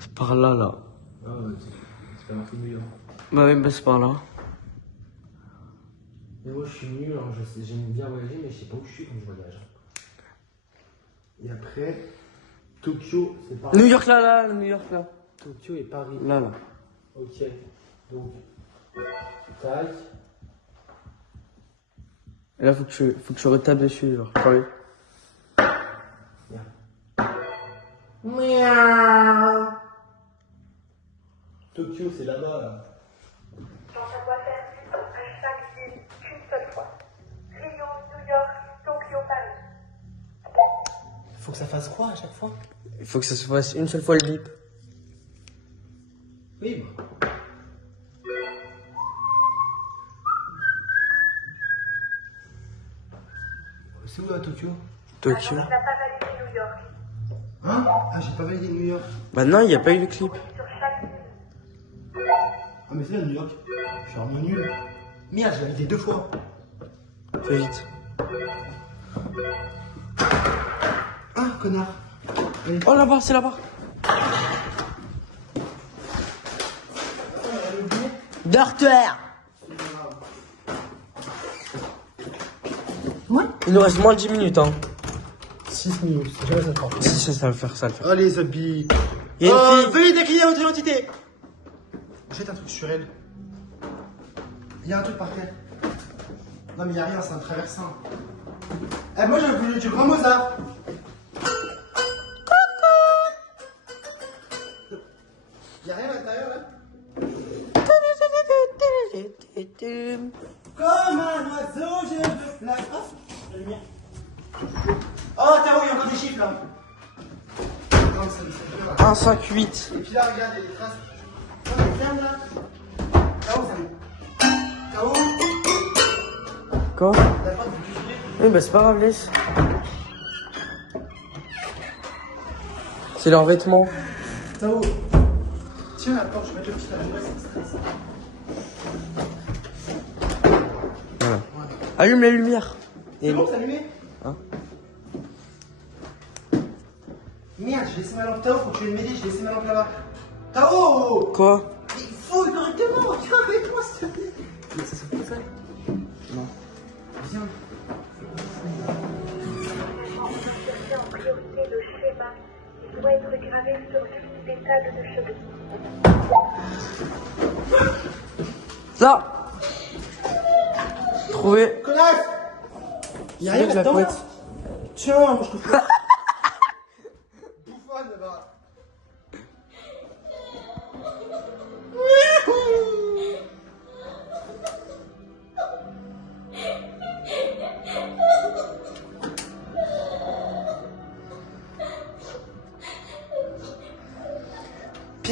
C'est par là, là. Ah ouais, c'est pas marqué New York. Bah oui, bah c'est par là. Mais moi, je suis nul, hein. J'aime bien voyager, mais je sais pas où je suis quand je voyage. Et après, Tokyo, c'est Paris. New York, là, là, New York, là. Tokyo et Paris. Là, là. Ok. Donc, tac. Et là, faut que tu retapes dessus, genre. Pareil. Miaou. Tokyo, c'est là-bas, là. Genre, ça doit faire vite à chaque ville qu'une seule fois. Rio, New York, Tokyo, Paris. Faut que ça fasse quoi à chaque fois? Il faut que ça se fasse une seule fois le bip. Oui, bah. C'est où à Tokyo? Tokyo. Alors, tu n'as pas validé New York. Hein? Ah, j'ai pas validé New York. Bah non, il n'y a pas eu le clip. Sur chaque ville. Ah, mais c'est là New York. Je suis vraiment nul. Merde, j'ai validé 2 fois. Fais vite. Ah, connard. Allez. Oh là-bas, c'est là-bas. Dortoir. Ouais. Il nous reste moins de 10 minutes, hein. 6 minutes, jamais ça prend. Si, ça va le faire, ça va le faire. Allez, les habits. Il y a une fille. Veuillez décliner votre identité. Jette un truc sur elle. Il y a un truc par terre. Non, mais il y a rien, c'est un traversin. Eh, moi, j'ai voulu du grand Mozart. Il y a rien à l'intérieur, là? Comme un oiseau, je me place. Oh, la lumière. Oh, Taro, il y a encore des chiffres, là. Non, c'est bien, là. 1, 5, 8. Et puis là, regarde, il y a des traces. Oh, mais viens là. Tao, ça me. Tao, Quoi? t'as pas de tuer. Oui, bah c'est pas grave, laisse. C'est leurs vêtements. Tao, tiens la porte, je vais mettre le petit à la stress. Voilà. Allume la lumière. C'est bon, c'est allumé? Hein? Merde, j'ai laissé ma lampe. Tao, faut que tu viennes m'aider, j'ai laissé ma lampe là-bas. Tao! Quoi? Il faut correctement, viens avec moi, s'il te plaît. Mais ça se fait ça? Non. Viens. Cherchez en priorité le schéma qui doit être gravé sur l'une des tables de chevet. Là. Trouvé. Connasse! Y'a rien Avec la là-dedans? couette. Tiens, moi je te fais. Bouffonne là-bas.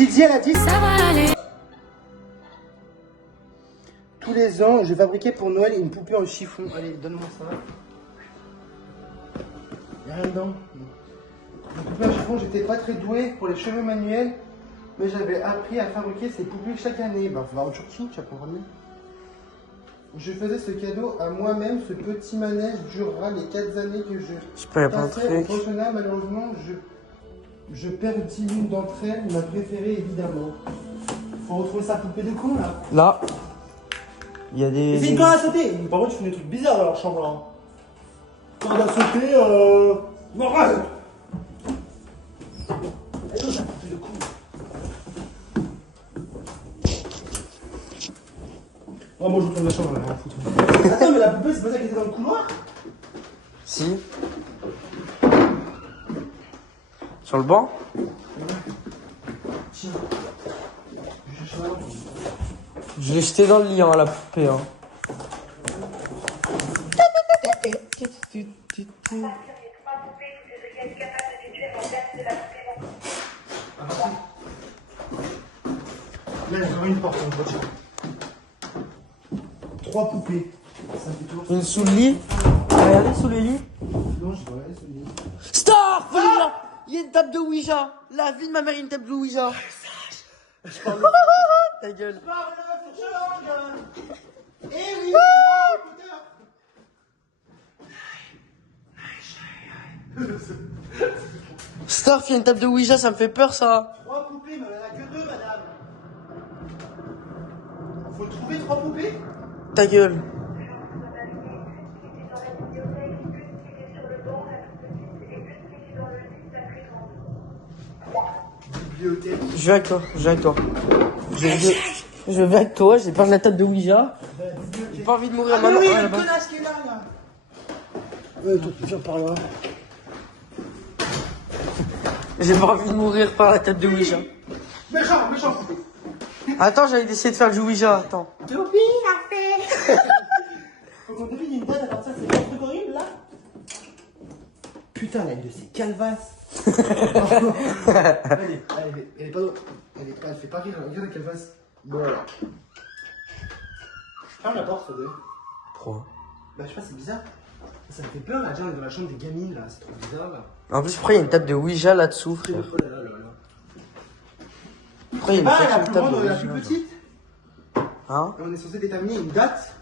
Didier, elle a dit. Ça va aller. Tous les ans, je fabriquais pour Noël une poupée en chiffon. Allez, donne-moi ça. Y'a rien dedans. La poupée en chiffon, j'étais pas très doué pour les cheveux manuels, mais j'avais appris à fabriquer ces poupées chaque année. Bah, faut voir en Turquie, tu apprendras mieux. Je faisais ce cadeau à moi-même. Ce petit manège durera les 4 années que je Je sais pas, y a pas un passerai au truc. pensionnat. Malheureusement, je perdis l'une d'entre elles, ma préférée évidemment. Faut retrouver sa poupée de con là. Là, il y a Et c'est des. une corde à sauter. Par contre, tu fais des trucs bizarres dans leur chambre là. Corde à sauter, non, arrête. Elle est où, sa poupée de con? Oh, moi je retourne la chambre là, rien à foutre. Attends, mais la poupée, c'est pas ça qui était dans le couloir? Si. Sur le banc? Tiens. Je cherche la lampe. Je l'ai jeté dans le lit, hein, la poupée. Hein. Les 3 poupées, toutes les lesquelles capables de déduire la date de la poupée. Là, j'ai trouvé une porte, on voiture. 3 poupées. Ça fait toujours. Une sous le lit. Regardez sous le lit. Non, je vois, c'est une. Star! Il y a une table de Ouija. La vie de ma mère, il y a une table de Ouija. Ta gueule. Eh oui, Star, il y a une table de Ouija, ça me fait peur ça. 3 poupées, mais il n'y en a que 2, madame. Faut trouver 3 poupées? Ta gueule. Bibliothèque. Je vais avec toi, je vais avec toi. Je vais avec toi, j'ai peur de la table de Ouija. J'ai pas envie de mourir Ah, maintenant. oui, Ah, le là-bas. connasse qui est là, là. Ouais, toi, viens par là. J'ai pas envie de mourir par la table de Ouija. Méchant, méchant poupée. Attends, j'allais essayer de faire du Ouija, attends. Topi, la fait. Faut qu'on devine une date, alors ça, c'est pas un truc horrible, là. Putain, elle est de ces calvasses. Allez, elle est pas drôle. Elle fait pas rire, regarde la calvasse. Voilà. Ferme la porte, Fodé. Pourquoi? Bah, je sais pas, c'est bizarre. Ça me fait peur, là, déjà, on est dans la chambre des gamines, là. C'est trop bizarre, là. En plus, pourquoi il y a une table de Ouija là-dessous, frère? Oh là là là là. Pourquoi il y a une Ah, la fucking plus table de grande, la Ouija? plus petite. Hein? Et on est censé déterminer une date.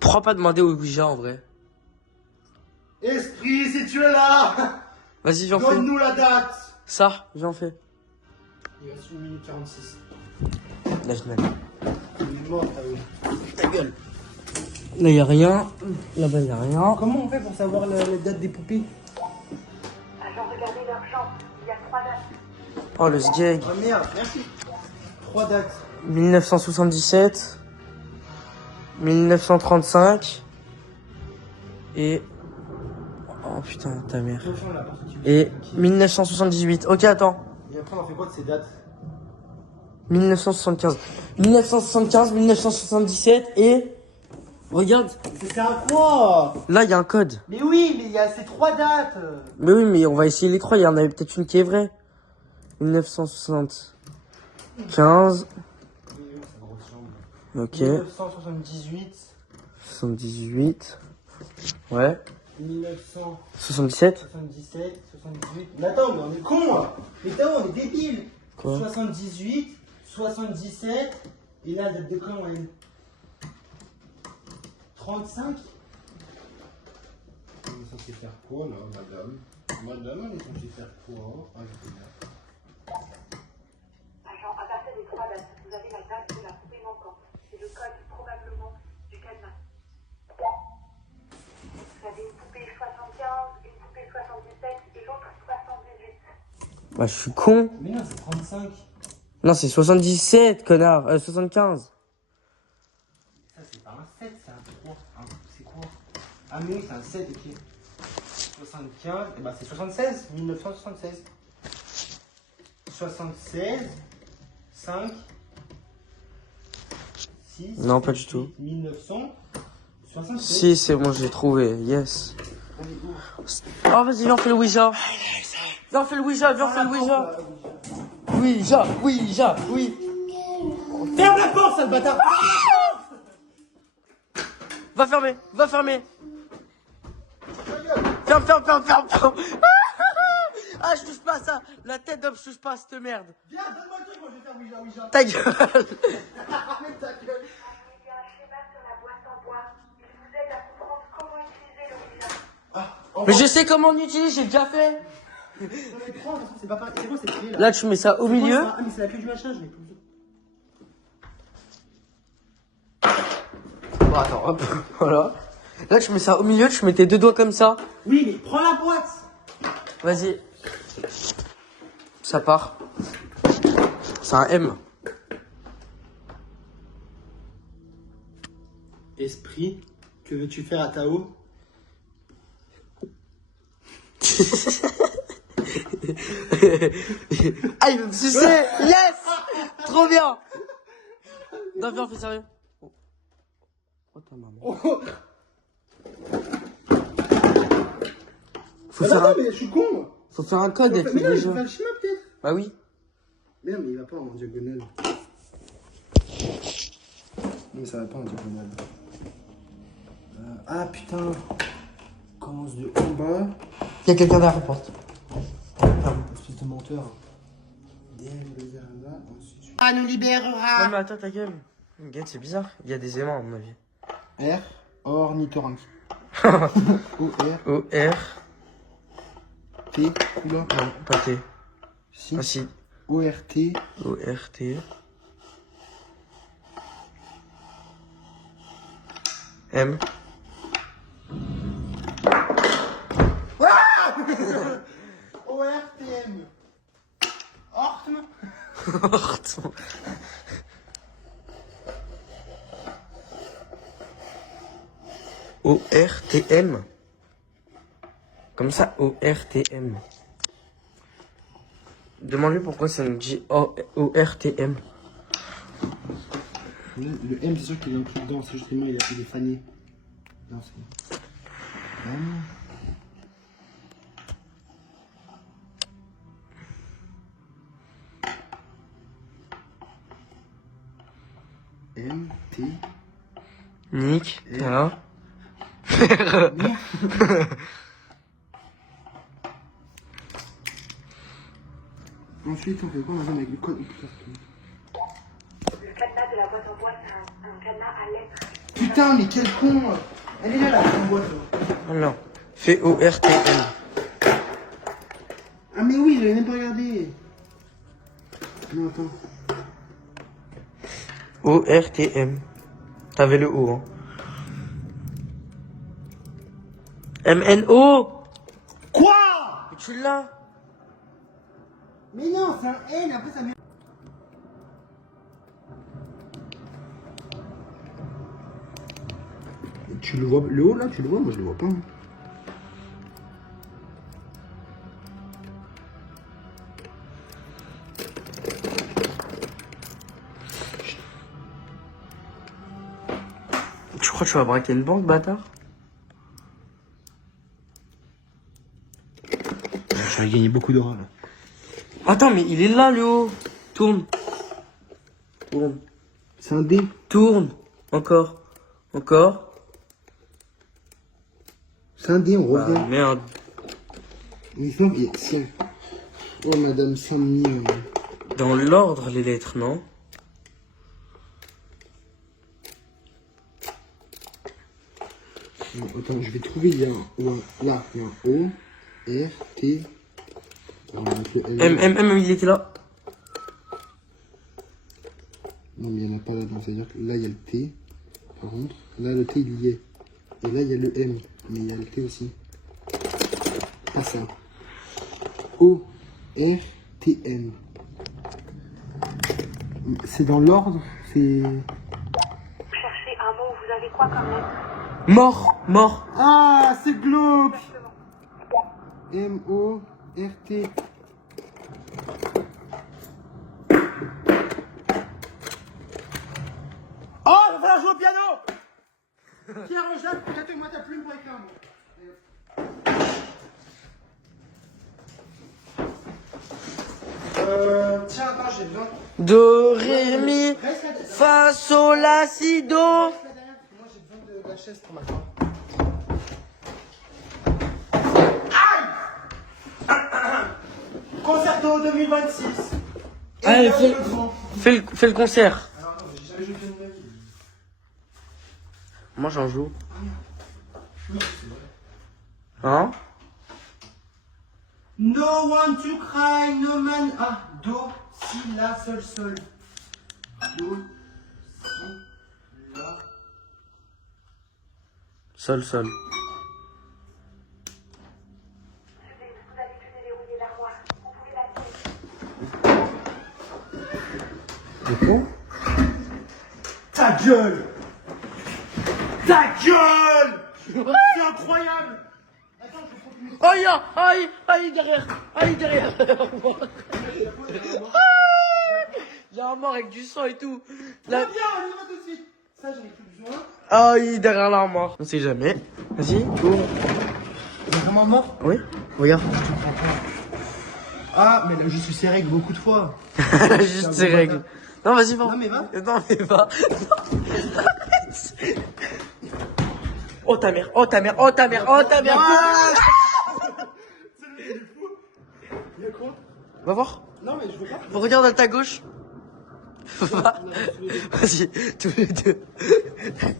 Pourquoi pas demander au Ouija en vrai? Esprit, si tu es là, Vas-y, j'en fais. donne-nous la date. Ça, j'en fais. Il reste 1 minute 46. Là, je mets. Il est mort, ah oui. Ta gueule. Là, y a rien. Là-bas, y a rien. Comment on fait pour savoir la date des poupées? Agent, regardez leur chambre. Il y a 3 dates. Oh, le sgeg. Oh merde, merci. 3 dates. 1977. 1935. Et. Oh putain, ta mère. Referme la porte, tu veux. Et 1978. Ok, attends. Et après, on en fait quoi de ces dates? 1975. 1975, 1977 et. Regarde, C'est à quoi? là, il y a un code. Mais oui, mais il y a ces 3 dates. Mais oui, mais on va essayer les trois. Il y en avait peut-être une qui est vraie. 1975. Ok. 1978. 78. Ouais. 1977, 77. 78. Mais attends, mais on est con là. Mais attends, on est débile. Quoi? 78, 77. Et là, date de quand, elle? 35. On est censé faire quoi là, madame? Madame, on est censé faire quoi? Ah, je sais bien. Agent, à partir des 3 dates, vous avez la date de la poupée manquante. C'est le code probablement du cadenas. Vous avez une poupée 75, une poupée 77 et l'autre 78. Bah, je suis con. Mais non, c'est 35. Non, c'est 77, connard. 75. Ça, c'est pas un 7, c'est un 3. C'est quoi? Ah, mais oui, c'est un 7, ok. 75, et bah c'est 76, 1976. 76, 5, 6. Non, pas du tout. 1976. Si, c'est bon, j'ai trouvé. Yes. Oh, vas-y, viens, on fait le Ouija. Viens, on fait le Ouija, viens, on fait le Ouija. Ouija, Ouija, oui. Ferme la porte, sale bâtard. Va fermer, va fermer. Ferme, ferme, ferme, ferme, ferme. Ah, je touche pas à ça. La tête d'homme, je touche pas à cette merde. Viens, donne-moi le truc, moi je vais faire Ouija. Ta gueule. Ta gueule. Il y a un schéma sur la boîte en bois. Il vous aide à comprendre comment utiliser le Ouija. Mais je sais comment on utilise, j'ai déjà fait. C'est pas pareil. C'est quoi cette clé là? Là, tu mets ça au milieu. Ah, mais c'est la clé du machin, je l'ai plus. Bon, attends, hop, voilà. Là, tu mets ça au milieu, tu mets tes deux doigts comme ça. Oui, mais prends la boîte. Vas-y. Ça part. C'est un M. Esprit, que veux-tu faire à Tao? Ah, il veut me sucer. Yes. Trop bien. Non, viens, fais sérieux. Oh, ta maman. Faut faire un... mais je suis con moi. Faut faire un code avec Mais les non, je jeux. vais faire le schéma peut-être. Bah oui. Mais non, mais il va pas en diagonale. Non, mais ça va pas en diagonale. Ah putain. Commence de en bas. Il y a quelqu'un derrière la porte. Espèce de menteur. DM les là, ensuite. Ah, nous libérera. Non mais attends ta gueule. Regarde, c'est bizarre. Il y a des aimants à mon avis. R, ornithorynque. O, R, O, R. T, oula. Non, pas T. Si. Ah si. O, R, T. O, R, T. M. O, R, T, M. Ortme. O, R, T, M. Comme ça, O, R, T, M. Demande-lui pourquoi ça me dit O, R, T, M. Le M, c'est sûr qu'il y a un truc dedans, c'est justement, il est fané. Non, c'est bon. M. M, T. Nick, Et- hein. Ensuite, on fait quoi? On va avec le code. Le cadenas de la boîte en bois, c'est un cadenas à lettres. Putain, mais quel con! Elle est là, la boîte. Alors, fais O, R, T, M. Ah, mais oui, j'avais même pas regardé. Non, attends. O, R, T, M. T'avais le O, hein. M, N, O! Quoi? Mais tu l'as? Mais non, c'est un N, après ça met. Tu le vois, le haut là, tu le vois? Moi je le vois pas. Tu crois que tu vas braquer une banque, bâtard? Je vais gagner beaucoup d'or là. Attends, mais il est là, le haut. Tourne. Tourne. C'est un D. Tourne. Encore. Encore. C'est un D, on Ah, revient. merde. Il faut. Tiens. Oh, Madame Saint-Denis. Dans l'ordre, les lettres, non? Non, attends, je vais trouver. Il y a un O. Là, il y a un O. R, T. Alors, on va mettre le L. M, il était là. Non, mais il n'y en a pas là-dedans. C'est-à-dire que là, il y a le T. Par contre, là, le T, il y est. Et là, il y a le M. Mais il y a le T aussi. Pas ça. O, R, T, M. C'est dans l'ordre. C'est. Cherchez un mot, vous avez quoi comme lettre? Mort. Mort. Ah, c'est glauque. M, O, R, T. Oh, il va falloir jouer au piano. Pierre, Jacques, jette-moi ta plume pour écrire un mot. Tiens, attends, j'ai besoin. Do, ré, mi, fa, sol, la, si, do. Moi, j'ai besoin de la chaise pour ma femme. Concerto 2026. Allez, Et fais, le grand. fais le concert. Alors, attends, j'ai jamais joué de piano de ma vie. Moi, j'en joue. Oui, c'est vrai. Hein? No one to cry, no man. Ah, do, si, la, sol, sol. Do, si, la. Sol, sol. Vous avez pu déverrouiller l'armoire. Vous pouvez la Du coup? Ta gueule! Ta gueule! C'est incroyable! Attends, je prends plus. Aïe, aïe, aïe, derrière. Aïe, derrière. Il y a un mort avec du sang et tout. Viens, on y va tout de suite. Ça, j'en ai plus besoin. Aïe, derrière l'armoire. On sait jamais. Vas-y, ouvre. Il est vraiment mort? Oui, regarde. Ah, mais là, je suis ses règles beaucoup de fois. Juste ses règles. Non, vas-y, va. Non, mais va. Non, mais va. Oh ta mère, oh ta mère, oh ta mère, oh ta mère. Il y a quoi? Va voir. Non, mais je veux pas. Regarde à ta gauche. Va. Vas-y, tous les deux. Ah,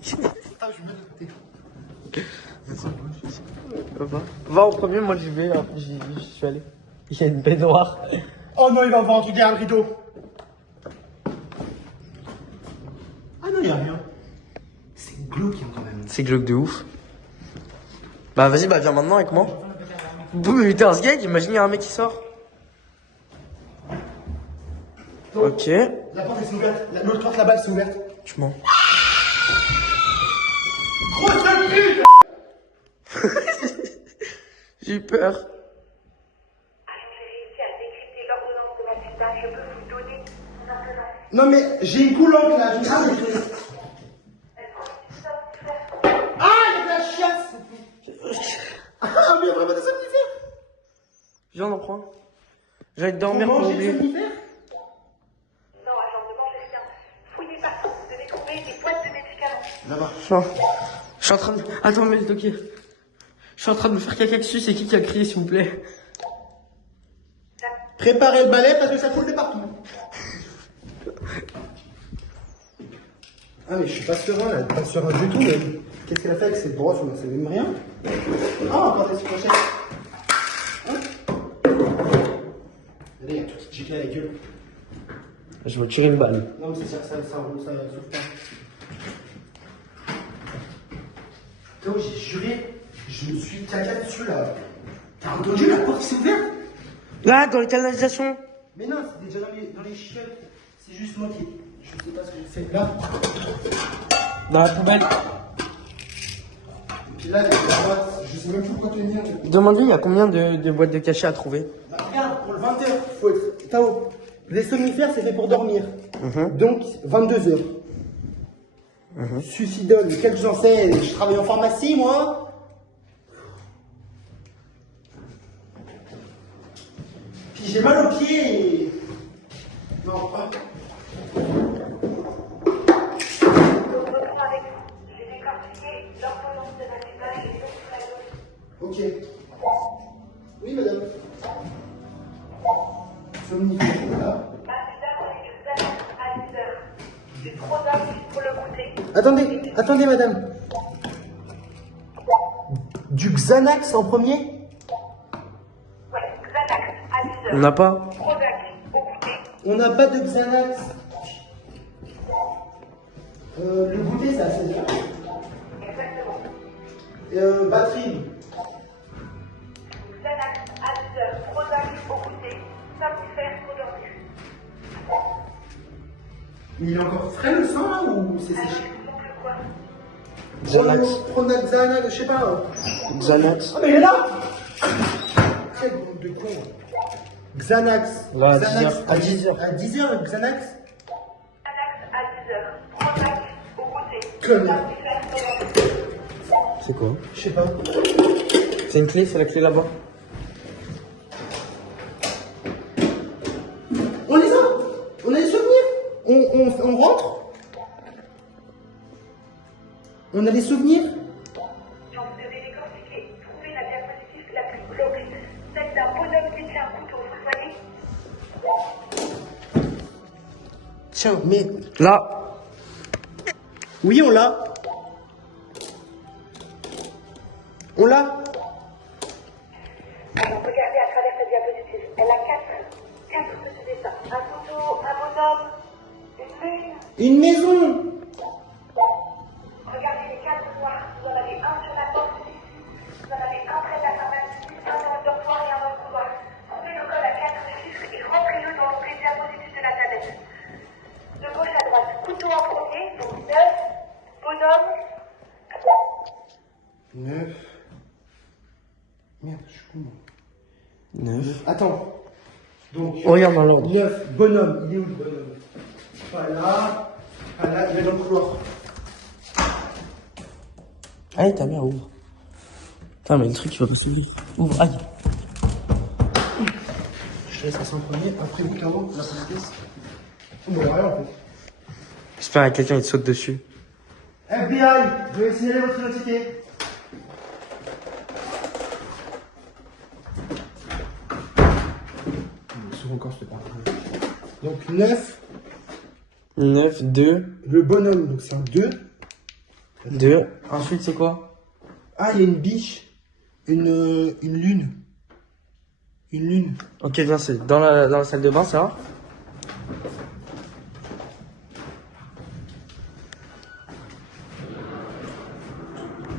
je vais mettre de côté. Va au premier, moi j'y vais, après j'y suis allé. Il y a une baignoire. Oh non, il va voir un truc derrière le rideau. Ah non, il y a rien. C'est glauque hein, quand même. C'est glauque de ouf. Bah vas-y, bah viens maintenant avec moi. Boum, Uters Gag, imagine il y a un mec qui sort. Ok, La porte, elle s'est ouverte. L'autre porte là-bas, elle s'est ouverte. tu mens. Grosse sale pute! J'ai eu peur. Alors, j'ai réussi à décrypter l'ordonnance de l'hôpital. Je peux vous donner une ordonnance. Non, mais j'ai une coulante là. Je Ah, il y a de la chiasse! Ah, mais il y a vraiment des somnifères! Viens, on en prend. J'allais dormir pour manger des oublier. somnifères? Non, agent, ne mangez rien. Fouillez partout. Vous devez trouver des boîtes de médicaments. Là-bas. Je suis en train de... Attends, mais ok. Je suis en train de me faire caca dessus, c'est qui a crié s'il vous plaît? Préparez le balai parce que ça coule de partout. Ah, mais je suis pas serein là, pas serein du tout. Mais qu'est-ce qu'elle a fait avec cette brosse? On ne sait même rien. Ah, encore des crochets. Hein? Allez, il y a tout qui gicle à la gueule. Je vais tirer une balle. Non, mais ça souffle pas. Putain, j'ai juré, je me suis caca dessus là. T'as entendu la porte qui s'est ouverte? Là, dans les canalisations. Mais non, c'est déjà dans les chiottes. C'est juste moi qui. Je sais pas ce que j'ai fait là. Dans la poubelle. Et puis là, il y a des boîtes, je sais même plus quoi tenir. Demande-lui, il y a combien de boîtes de cachets à trouver? Bah, regarde, pour le 20h, faut être Tao. Les somnifères, c'est fait pour dormir. Donc, 22h. Suicidol, quel que j'en sais, je travaille en pharmacie, moi. Puis j'ai mal aux pieds et... Non, pas. Je reprends avec vous. J'ai décortiqué l'ordonnance de l'hôpital et l'autre. Ok. Oui, madame. Somnifère, voilà. À 10h. Du Prozac pour le goûter. Attendez, madame. Du Xanax en premier? Ouais, Xanax à 10h. On n'a pas. Prozac au goûter. On n'a pas de Xanax. Le goûter, c'est à 16h. Exactement. Batterie. Xanax à 10h. Prozac au goûter. Somnifère pour dormir. Il est encore frais le sang là ou c'est Alors, séché? il vous manque quoi? Xanax. Pronax, Xanax, je sais pas. Xanax. Ah mais il est là. Quel groupe de con. Xanax. Ouais, à Xanax. 10h. À 10h. À 10h, Xanax. Xanax à 10h. Prozac au goûter. Connard. Somnifère pour dormir. C'est quoi? Je sais pas. C'est une clé, c'est la clé là-bas. On les a. On a les souvenirs. On rentre. On a les souvenirs. Quand vous devez décortiquer, trouver la diapositive la plus glauque, celle d'un bonhomme qui tient un couteau, vous le voyez? Tiens, mais... Là. Oui, on l'a. On l'a. Alors regardez à travers cette diapositive. Elle a quatre de ce dessin. Un couteau, un bonhomme, une lune. Une maison. Regardez les cadres noirs. Vous en avez un sur la porte ici. Vous en avez un près de la pharmacie, un dans le dortoir et un dans le couloir. Trouvez le code à 4 chiffres et rentrez-le dans l'onglet diapositive de la tablette. De gauche à droite, couteau en premier, donc 9, bonhomme. 9. Merde, je suis con. 9. Attends. Donc, Regarde dans l'ordre. 9, bonhomme. Il est où le bonhomme? Pas là. Pas là, il est dans le couloir. Allez, ta mère, ouvre. Putain, mais le truc, il va pas s'ouvrir. Ouvre, aïe. Je te laisse passer en premier. Après vous, Caro, la pièce. Bon, rien en fait. J'espère que quelqu'un il te saute dessus. FBI, je vais signaler votre identité. Souvent encore, c'était pas. Donc 9, 9, 2, le bonhomme, donc c'est un 2. 2. Ensuite, c'est quoi? Ah, il y a une biche, une lune. Une lune. Ok, viens, c'est dans la salle de bain, ça.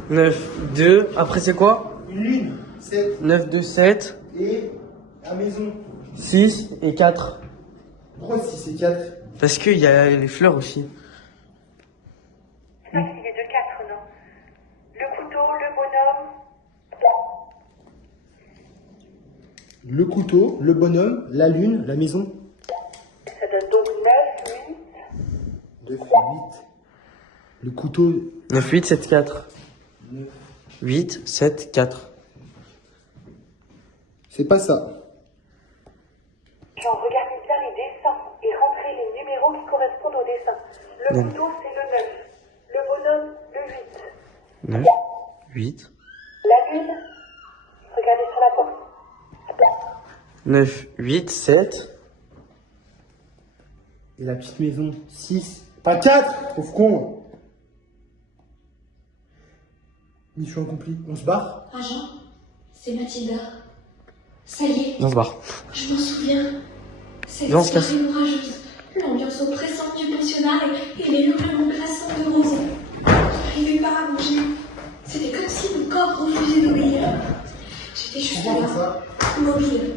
« 9, 2, après c'est quoi? Une lune, 7. 9, 2, 7, Et la maison. 6 et 4. Pourquoi 6 et 4? Parce qu'il y a les fleurs aussi. C'est ça qu'il est de 4, non? Le couteau, le bonhomme. Le couteau, le bonhomme, la lune, la maison. Ça donne donc 9, 8. 2 fait 8. Le couteau, 9, 8, 7, 4. 9. 8, 7, 4. C'est pas ça. Genre, regardez bien les dessins et rentrez les numéros qui correspondent aux dessins. Le Non. couteau, c'est le 9. Le bonhomme, le 8. 9, 8, La lune, regardez sur la porte. 9, 8, 7. Et la petite maison, 6. Pas 4, pauvre con. Mission accomplie. On se barre? Agent, c'est Mathilda. Ça y est, On se barre. je m'en souviens. Cette Viens, on se casse. soirée orageuse, l'ambiance oppressante du pensionnat et les hurlements glaçants de Rose. Je n'arrivais pas à bouger. C'était comme si mon corps refusait d'obéir. J'étais juste Comment là, ça? immobile,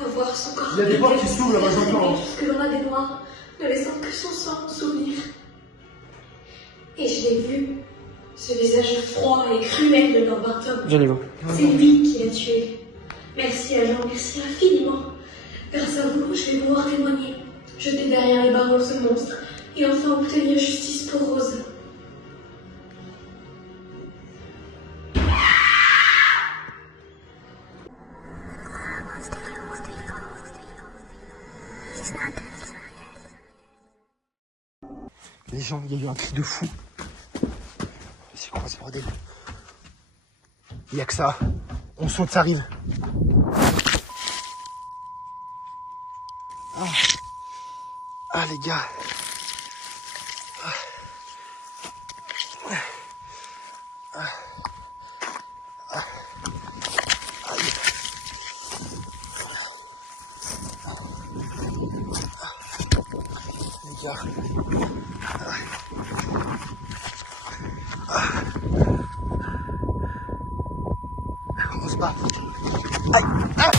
à voir son corps. Il y a des portes qui s'ouvrent là-bas, j'entends. Jusque dans la baignoire, ne laissant que son sang en souvenir. Et je l'ai vu, ce visage froid et cruel de Lord Barton. Viens, on y va. C'est lui qui l'a tué. Merci agent, merci infiniment. Grâce à vous, je vais pouvoir témoigner, jeter derrière les barreaux ce monstre et enfin obtenir justice pour Rose. Les gens, il y a eu un truc de fou. C'est quoi ce bordel? Il y a que ça. On saute, ça arrive. Ah les gars. Les gars. On se bat. Aïe. Ah.